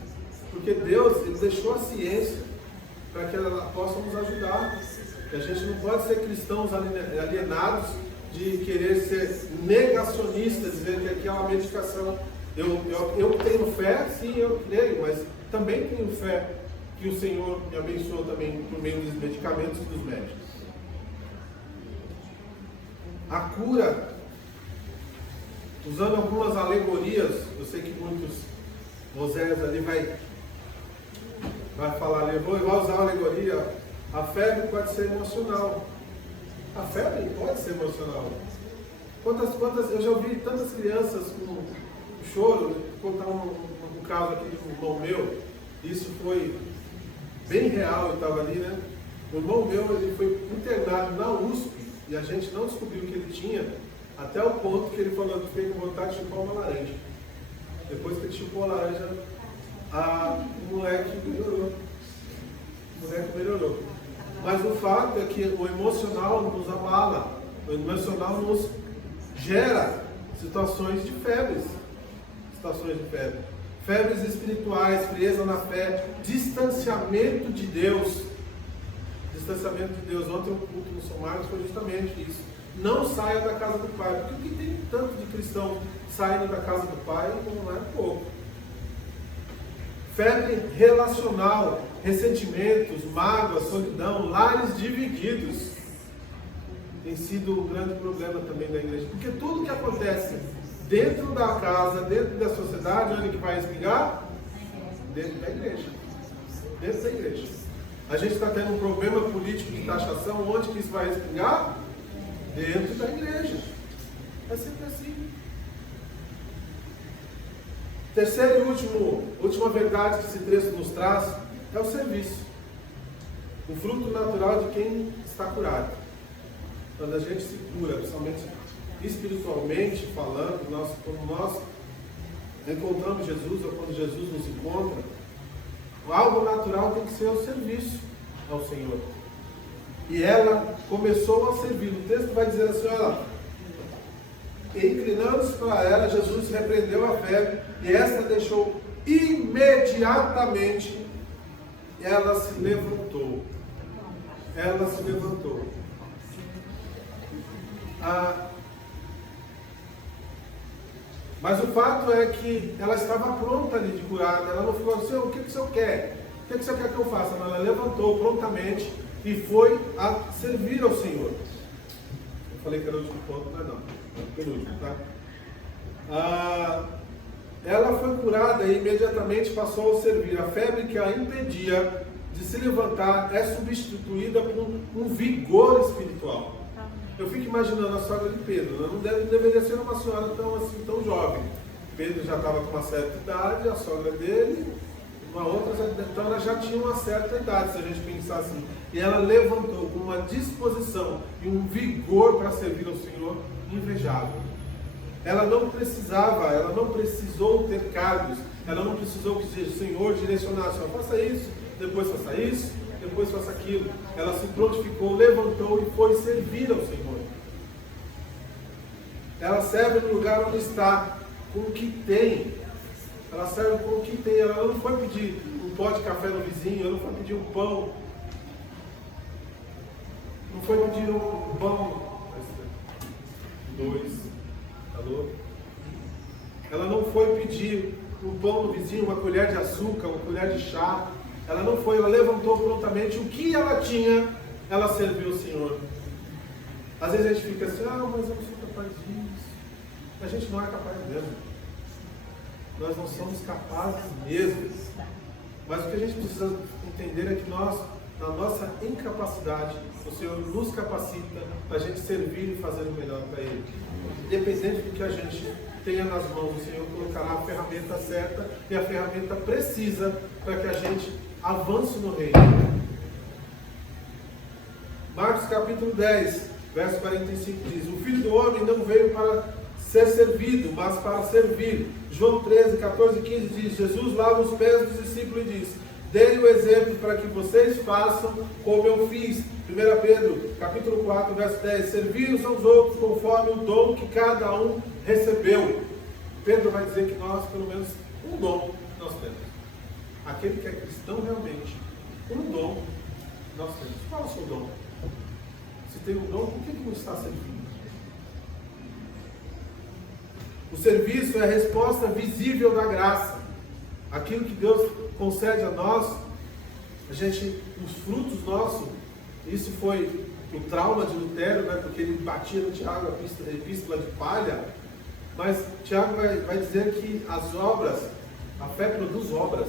Porque Deus, Ele deixou a ciência para que ela possa nos ajudar. E a gente não pode ser cristãos alienados de querer ser negacionistas, dizer que aquela medicação, eu tenho fé, sim, eu creio, mas também tenho fé que o Senhor me abençoa também por meio dos medicamentos e dos médicos. A cura, usando algumas alegorias, eu sei que muitos, Moisés ali vai falar, vai usar a alegoria, a febre pode ser emocional. A febre pode ser emocional. Quantas, eu já ouvi tantas crianças com choro. Vou contar um caso aqui de um irmão meu, isso foi bem real, eu estava ali, né? O irmão meu, ele foi internado na USP e a gente não descobriu o que ele tinha, até o ponto que ele falou que fiquei com vontade de chupar uma laranja. Depois que ele chupou a laranja, o moleque melhorou. Mas o fato é que o emocional nos abala, o emocional nos gera situações de febres. Febres espirituais, frieza na fé, distanciamento de Deus. Ontem o culto no São Marcos foi justamente isso. Não saia da casa do Pai, porque o que tem tanto de cristão saindo da casa do Pai não é pouco. Febre relacional, ressentimentos, mágoas, solidão, lares divididos, tem sido um grande problema também da igreja. Porque tudo que acontece dentro da casa, dentro da sociedade, onde que vai explicar? Dentro da igreja. A gente está tendo um problema político de taxação, onde que isso vai explicar? Dentro da igreja. É sempre assim. Terceira e última verdade que esse texto nos traz é o serviço. O fruto natural de quem está curado. Quando a gente se cura, principalmente espiritualmente falando, quando nós encontramos Jesus, ou quando Jesus nos encontra, algo natural tem que ser o serviço ao Senhor. E ela começou a servir. O texto vai dizer assim, olha, inclinando-se para ela, Jesus repreendeu a febre, e esta deixou imediatamente. Ela se levantou. Mas o fato é que ela estava pronta ali de curada. Ela não ficou assim, o que o senhor quer? O que o senhor quer que eu faça? Ela levantou prontamente e foi a servir ao Senhor. Eu falei que era o último ponto, mas não. É o penúltimo, tá? Ela foi curada e imediatamente passou a servir. A febre que a impedia de se levantar é substituída por um vigor espiritual. Eu fico imaginando a sogra de Pedro. Não deveria ser uma senhora tão jovem. Pedro já estava com uma certa idade, a sogra dele, uma outra, então ela já tinha uma certa idade, se a gente pensar assim. E ela levantou com uma disposição e um vigor para servir ao Senhor invejável. Ela não precisou ter cargos, ela não precisou que o Senhor direcionasse, faça isso, depois faça isso, depois faça aquilo. Ela se prontificou, levantou e foi servir ao Senhor. Ela serve no lugar onde está, com o que tem. Ela serve com o que tem. Ela não foi pedir um pó de café no vizinho, ela não foi pedir um pão. Não foi pedir um pão. Alô? Ela não foi pedir um pão no vizinho, uma colher de açúcar, uma colher de chá. Ela não foi, ela levantou prontamente. O que ela tinha, ela serviu ao Senhor. Às vezes a gente fica assim, mas eu não sou capaz disso. A gente não é capaz mesmo. Nós não somos capazes mesmo. Mas o que a gente precisa entender é que nós, na nossa incapacidade, o Senhor nos capacita para a gente servir e fazer o melhor para Ele. Independente do que a gente tenha nas mãos, o Senhor colocará a ferramenta certa e a ferramenta precisa para que a gente avance no reino. Marcos capítulo 10, verso 45 diz: o Filho do Homem não veio para ser servido, mas para servir. João 13, 14 e 15 diz: Jesus lava os pés dos discípulos e diz: dei o exemplo para que vocês façam como eu fiz. 1 Pedro, capítulo 4, verso 10: servir uns aos outros conforme o dom que cada um recebeu. Pedro vai dizer que nós, pelo menos, um dom nós temos. Aquele que é cristão realmente, um dom nós temos. Qual é o seu dom? Se tem um dom, por que não está servindo? O serviço é a resposta visível da graça. Aquilo que Deus concede a nós, os frutos nossos, isso foi o trauma de Lutero, né, porque ele batia no Tiago a epístola de palha, mas Tiago vai dizer que as obras, a fé produz obras.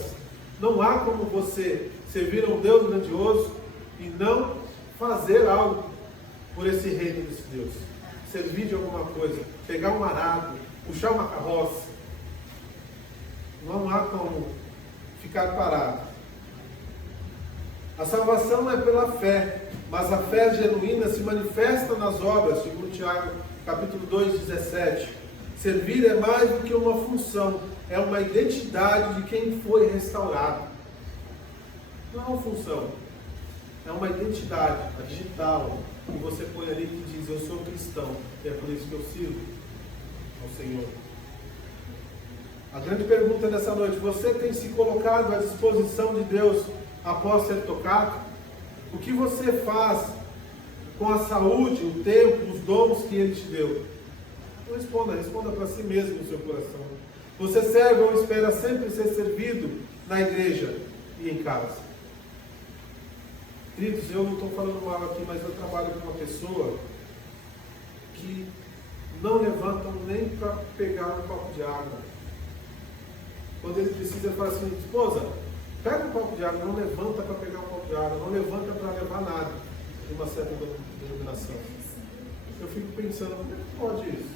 Não há como você servir a um Deus grandioso e não fazer algo por esse reino desse Deus. Servir de alguma coisa, pegar um arado, puxar uma carroça. Não há como ficar parado. A salvação é pela fé, mas a fé genuína se manifesta nas obras, segundo Tiago, capítulo 2, 17. Servir é mais do que uma função, é uma identidade de quem foi restaurado. Não é uma função, é uma identidade, a digital, que você põe ali que diz: eu sou cristão, e é por isso que eu sirvo ao Senhor. A grande pergunta nessa noite: você tem se colocado à disposição de Deus após ser tocado? O que você faz com a saúde, o tempo, os dons que Ele te deu? Não responda para si mesmo no seu coração. Você serve ou espera sempre ser servido na igreja e em casa? Queridos, eu não estou falando mal aqui, mas eu trabalho com uma pessoa que não levanta nem para pegar um copo de água. Quando ele precisa, ele fala assim: esposa, pega um copo de água. Não levanta para pegar um copo de água, não levanta para levar nada de uma certa denominação. Eu fico pensando, como é que pode isso?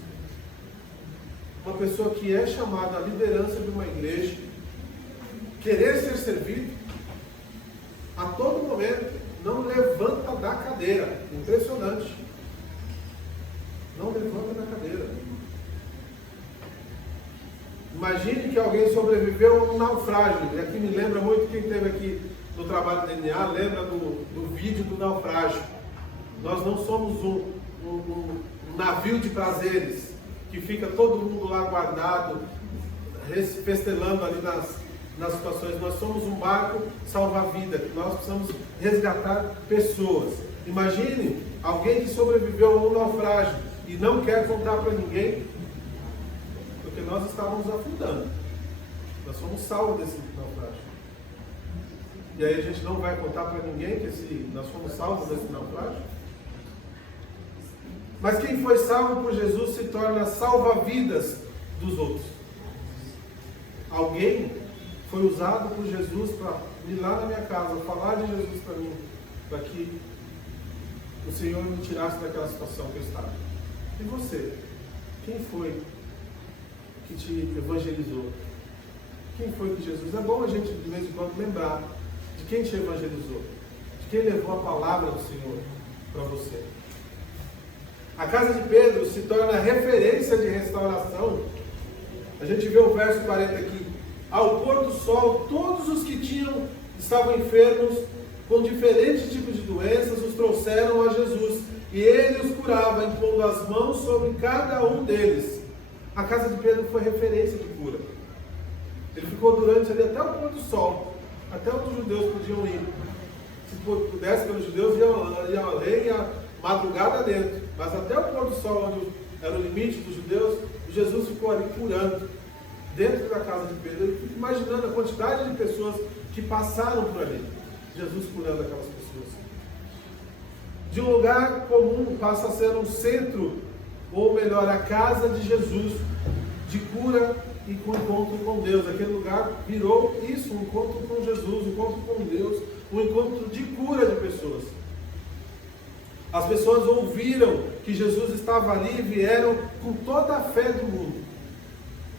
Uma pessoa que é chamada à liderança de uma igreja, querer ser servido, a todo momento, não levanta da cadeira. Impressionante. Não levanta da cadeira. Imagine que alguém sobreviveu a um naufrágio. E aqui me lembra muito, quem esteve aqui no trabalho do DNA, lembra do vídeo do naufrágio. Nós não somos um navio de prazeres, que fica todo mundo lá guardado, festelando ali nas situações. Nós somos um barco salva-vida, que nós precisamos resgatar pessoas. Imagine alguém que sobreviveu a um naufrágio e não quer contar para ninguém, porque nós estávamos afundando. Nós somos salvos desse naufrágio. E aí a gente não vai contar para ninguém que nós fomos salvos desse naufrágio? Mas quem foi salvo por Jesus se torna salva-vidas dos outros. Alguém foi usado por Jesus para ir lá na minha casa, falar de Jesus para mim, para que o Senhor me tirasse daquela situação que eu estava. E você? Quem foi que te evangelizou? Quem foi que Jesus... É bom a gente de vez em quando lembrar de quem te evangelizou, de quem levou a palavra do Senhor para você. A casa de Pedro se torna referência de restauração. A gente vê o verso 40 aqui. Ao pôr do sol, todos os que estavam enfermos, com diferentes tipos de doenças, os trouxeram a Jesus. E ele os curava, impondo as mãos sobre cada um deles. A casa de Pedro foi referência de cura. Ele ficou durante ali até o pôr do sol, até onde os judeus podiam ir. Se pudesse pelos judeus, iam além e a madrugada dentro. Mas até o pôr do sol, onde era o limite dos judeus, Jesus ficou ali curando, dentro da casa de Pedro. Eu fico imaginando a quantidade de pessoas que passaram por ali. Jesus curando aquelas pessoas. De um lugar comum passa a ser um centro, ou melhor, a casa de Jesus, de cura e com encontro com Deus. Aquele lugar virou isso, um encontro com Jesus, um encontro com Deus, um encontro de cura de pessoas. As pessoas ouviram que Jesus estava ali e vieram com toda a fé do mundo.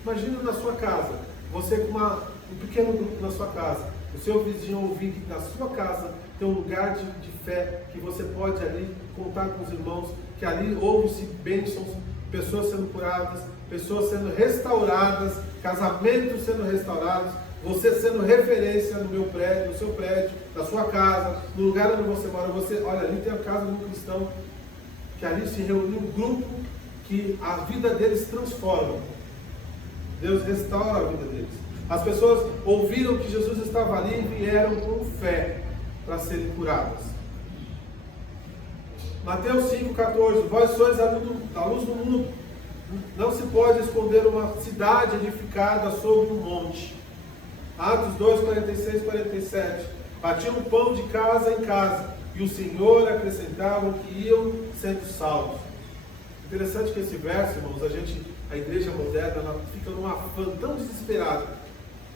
Imagina na sua casa, você com um pequeno grupo na sua casa, o seu vizinho ouvir que na sua casa tem um lugar de fé, que você pode ali contar com os irmãos, que ali ouve-se bênçãos pessoas sendo curadas, pessoas sendo restauradas, casamentos sendo restaurados, você sendo referência no meu prédio, no seu prédio, na sua casa, no lugar onde você mora. Olha, ali tem a casa de um cristão, que ali se reuniu um grupo que a vida deles transforma. Deus restaura a vida deles. As pessoas ouviram que Jesus estava ali e vieram com fé para serem curadas. Mateus 5,14: vós sois a luz do mundo. Não se pode esconder uma cidade edificada sobre um monte. Atos 2, 46, 47. Batiam o pão de casa em casa, e o Senhor acrescentava o que iam sendo salvos. Interessante que esse verso, irmãos, a igreja moderna, ela fica num afã tão desesperado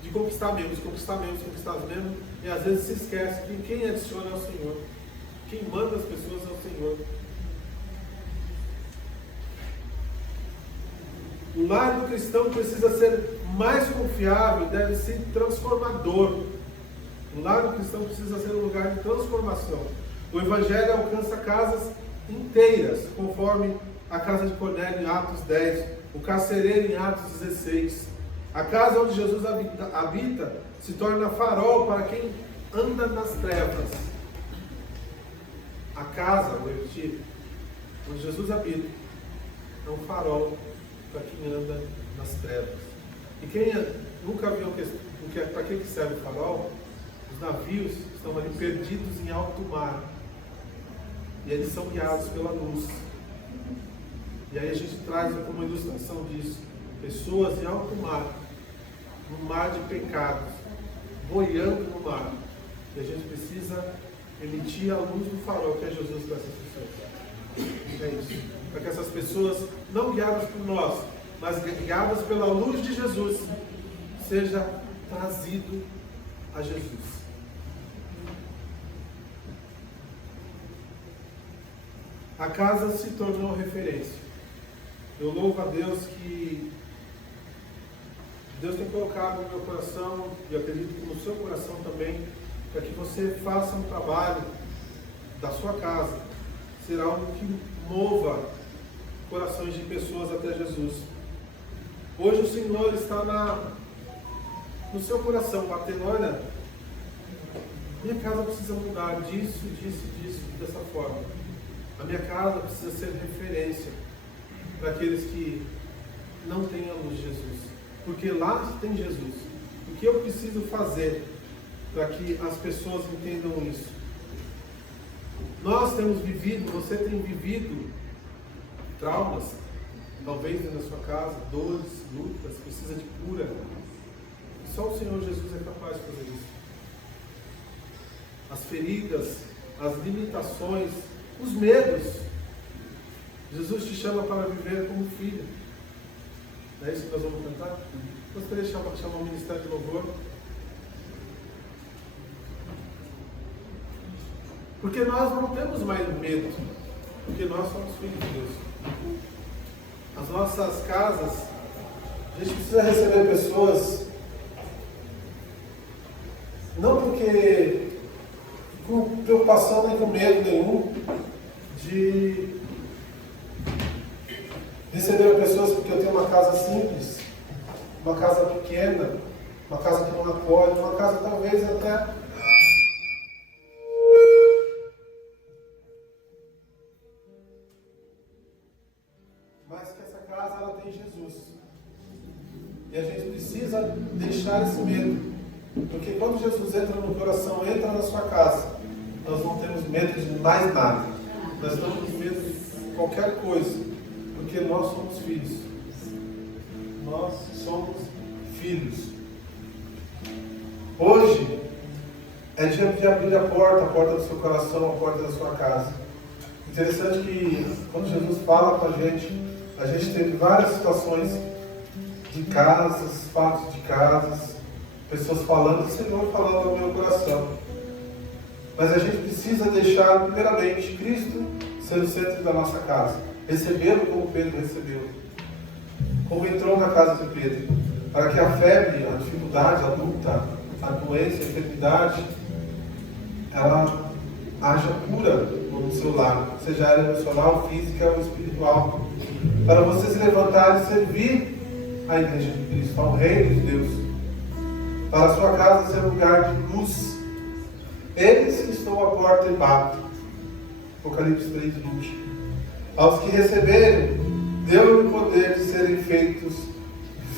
de conquistar membros, e às vezes se esquece que quem adiciona é o Senhor. Quem manda as pessoas é o Senhor. O lar do cristão precisa ser mais confiável, deve ser transformador. O lar do cristão precisa ser um lugar de transformação. O Evangelho alcança casas inteiras, conforme a casa de Cornélio em Atos 10, o carcereiro em Atos 16. A casa onde Jesus habita se torna farol para quem anda nas trevas. A casa, vou repetir, onde Jesus habita, é um farol para quem anda nas trevas. E quem nunca viu para que serve o farol? Os navios estão ali perdidos em alto mar. E eles são guiados pela luz. E aí a gente traz uma ilustração disso. Pessoas em alto mar, no mar de pecados, boiando no mar. E a gente precisa emitir a luz do farol, que é Jesus, para essas pessoas. É isso. Para que essas pessoas, não guiadas por nós, mas guiadas pela luz de Jesus, seja trazido a Jesus. A casa se tornou referência. Eu louvo a Deus que Deus tem colocado no meu coração, e acredito que no seu coração também, para que você faça um trabalho da sua casa, ser algo que mova corações de pessoas até Jesus. Hoje o Senhor está no seu coração, batendo: olha, minha casa precisa mudar disso, dessa forma. A minha casa precisa ser referência para aqueles que não têm a luz de Jesus. Porque lá tem Jesus. O que eu preciso fazer para que as pessoas entendam isso? Nós temos vivido, você tem vivido traumas, talvez dentro da sua casa, dores, lutas, precisa de cura. E só o Senhor Jesus é capaz de fazer isso. As feridas, as limitações, os medos. Jesus te chama para viver como filho. É isso que nós vamos cantar? Gostaria de chamar o Ministério de Louvor. Porque nós não temos mais medo, porque nós somos filhos de Deus. As nossas casas, a gente precisa receber pessoas, não porque com preocupação nem com medo nenhum, de receber pessoas porque eu tenho uma casa simples, uma casa pequena, uma casa que não acolhe, uma casa talvez até mas que essa casa ela tem Jesus. E a gente precisa deixar esse medo, porque quando Jesus entra no coração, entra na sua casa, nós não temos medo de mais nada. Nós não temos medo de qualquer coisa, porque nós somos filhos. Nós somos filhos. Hoje é dia de abrir a porta do seu coração, a porta da sua casa. Interessante que quando Jesus fala com a gente teve várias situações de casas, fatos de casas, pessoas falando, o Senhor falando ao meu coração. Mas a gente precisa deixar, primeiramente, Cristo ser o centro da nossa casa. Recebê-lo como Pedro recebeu. Como entrou na casa de Pedro. Para que a febre, a dificuldade, a luta, a doença, a enfermidade, ela haja cura no seu lar. Seja ela emocional, física ou espiritual. para você se levantar e servir a igreja de Cristo, ao reino de Deus, para a sua casa ser um lugar de luz. Eles que estão à porta e batem. Apocalipse 3:20. Aos que receberem, deu-lhe o poder de serem feitos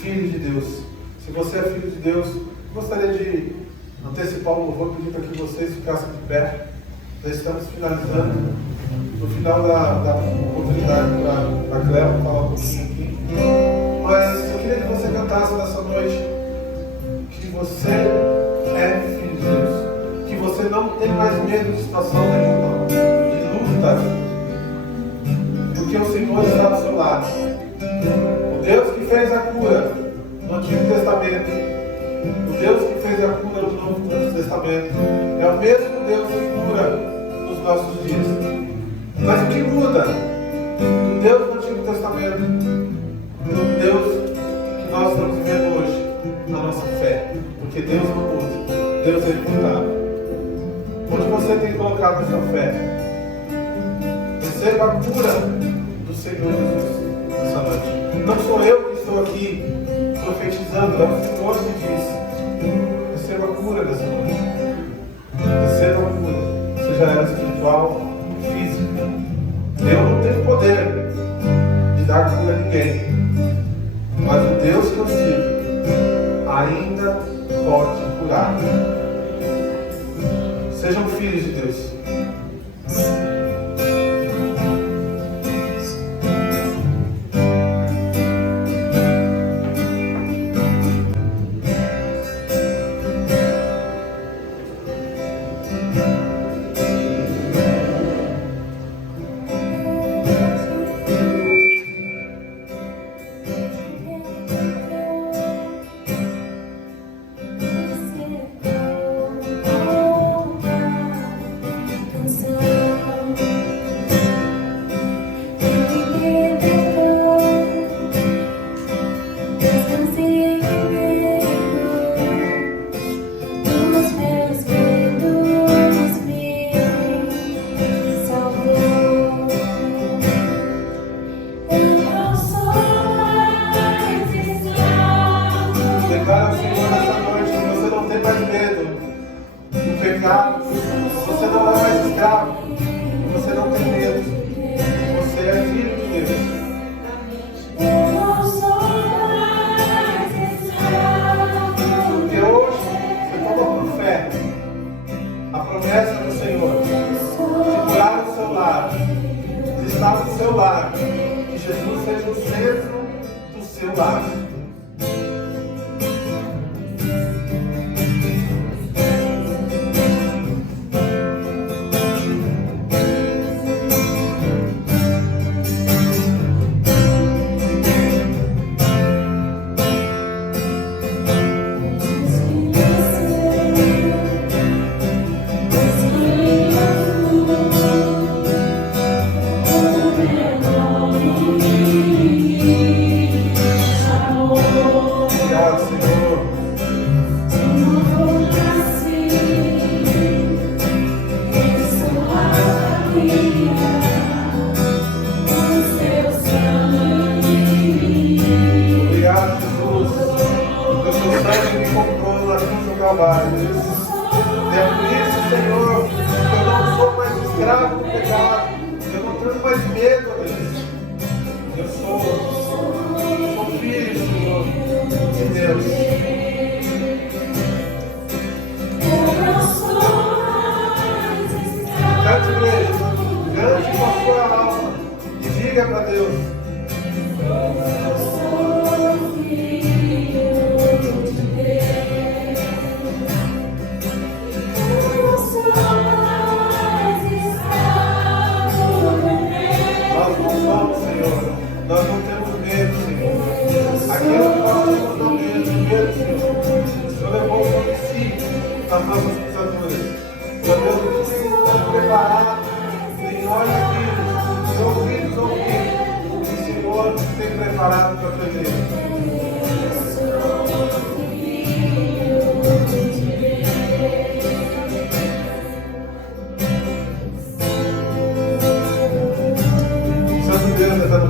filhos de Deus. Se você é filho de Deus, gostaria de antecipar o louvor, pedir para que vocês ficassem de pé. Já estamos finalizando. No final da oportunidade para a Cléo falar um pouquinho aqui. Mas eu queria que você cantasse nessa noite que você é filho de Deus. Que você não tem mais medo de situação nenhuma, de luta. Porque o Senhor está do seu lado. O Deus que fez a cura no Antigo Testamento, o Deus que fez a cura no Novo Testamento, é o mesmo Deus que cura nos nossos dias. Mas o que muda do Deus do Antigo Testamento do Deus que nós estamos vivendo hoje? A nossa fé. Porque Deus não muda. Deus é imutável. Onde você tem colocado a sua fé? Receba a cura do Senhor Jesus nessa noite. Não sou eu que estou aqui profetizando, é o Senhor que diz. Receba a cura dessa noite. Receba a cura. Seja ela espiritual, física. Eu não tenho poder de dar cura a ninguém. Mas o Deus que eu sigo ainda pode curar. Sejam filhos de Deus.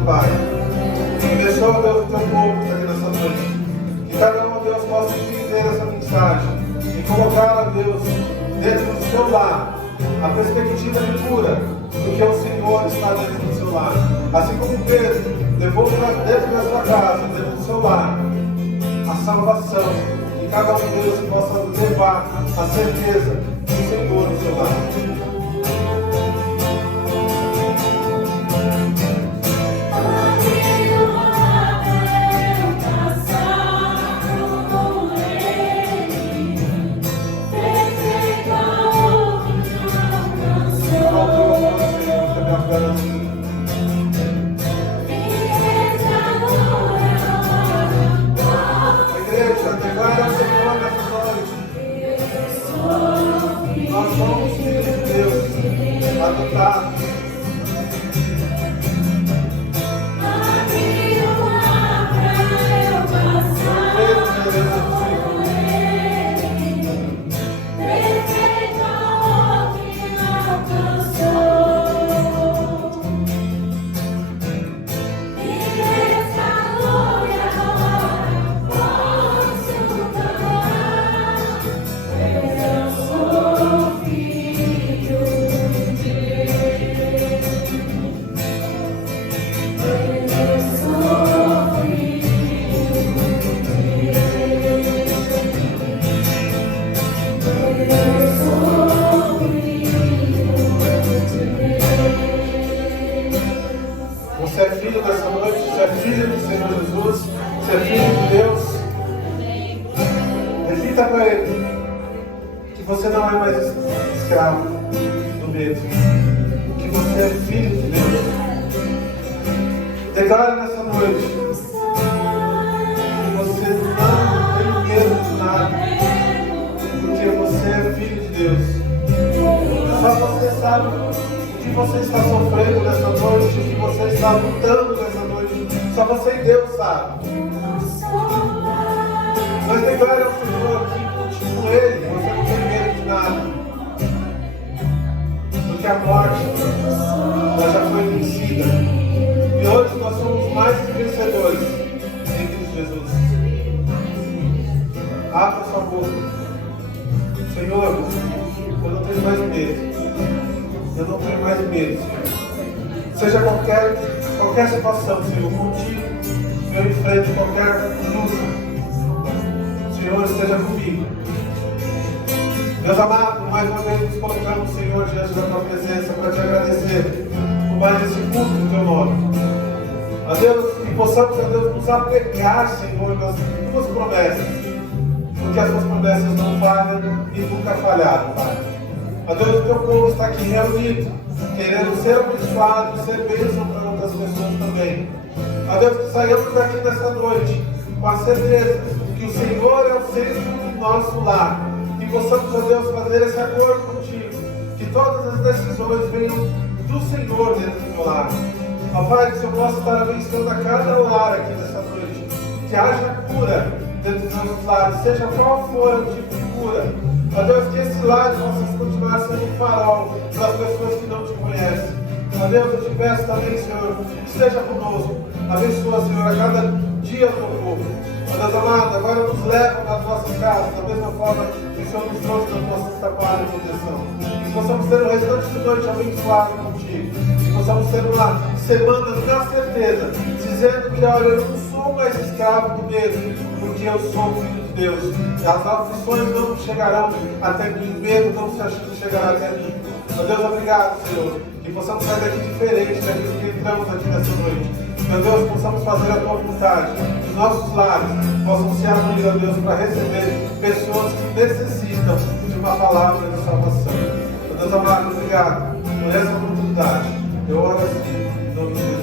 Pai, povo que está aqui nessa noite. Que cada um, Deus, possa entender essa mensagem e colocar, a Deus, dentro do seu lar, a perspectiva de cura do que o Senhor está dentro do seu lar. Assim como Pedro levou dentro da sua casa, dentro do seu lar, a salvação. Que cada um, Deus, possa levar a certeza do Senhor no seu lar. Nós somos filhos de Deus, adotados. Você é filho dessa noite, você é filho do Senhor Jesus, você é filho de Deus. Repita para Ele que você não é mais escravo do medo, que você é filho de Deus. Declare nessa noite que você não tem medo de nada, porque você é filho de Deus. Só você sabe o que você está sofrendo nessa noite, o que você está lutando nessa noite. Só você e Deus sabe. Mas declare ao Senhor que com Ele você não tem medo de nada, porque a morte ela já foi vencida. E hoje nós somos mais que vencedores em Cristo Jesus. Abra sua boca. Senhor, eu não tenho mais medo. Eu não tenho mais medo, Senhor. Seja qualquer situação, Senhor, contigo, eu enfrento qualquer luta. Senhor, esteja comigo. Deus amado, mais uma vez nos colocamos, Senhor, diante da tua presença para te agradecer por mais esse culto do teu nome. Ó Deus, que possamos, ó Deus, nos apegar, Senhor, nas tuas promessas, porque as tuas promessas não falham e nunca falharam, Pai. Ó Deus, o teu povo está aqui reunido, querendo ser abençoado, ser bênção para outras pessoas também. Ó Deus, que saiamos daqui nessa noite com a certeza que o Senhor é o centro do nosso lar. Que possamos, ó Deus, fazer esse acordo contigo. Que todas as decisões venham do Senhor dentro do meu lar. Ó Pai, que o Senhor possa estar abençoando a cada lar aqui nessa noite. Que haja cura dentro dos nossos lares, seja qual for o tipo de cura. Ó Deus, que esse lar possa continuar sendo um farol para as pessoas que não te conhecem. Ó Deus, eu te peço também, Senhor, que esteja conosco. Abençoa, Senhor, a cada dia o teu povo. Ó Deus amado, agora nos leva nas nossas casas, da mesma forma que o Senhor nos trouxe nas nossas trabalhos e proteção. Que possamos ter o restante de noite abençoado contigo. Que possamos ter uma semana na certeza, dizendo que, olha, eu não sou mais escravo do medo, porque eu sou filho de Deus. As aflições não chegarão até mim, o medo não chegará até mim. Meu Deus, obrigado, Senhor, que possamos sair daqui diferente daquilo que entramos aqui nessa noite. Meu Deus, possamos fazer a tua vontade. Os nossos lares possam se abrir, meu Deus, para receber pessoas que necessitam de uma palavra de salvação. Meu Deus amado, obrigado por essa oportunidade. Eu oro assim, em nome de Jesus.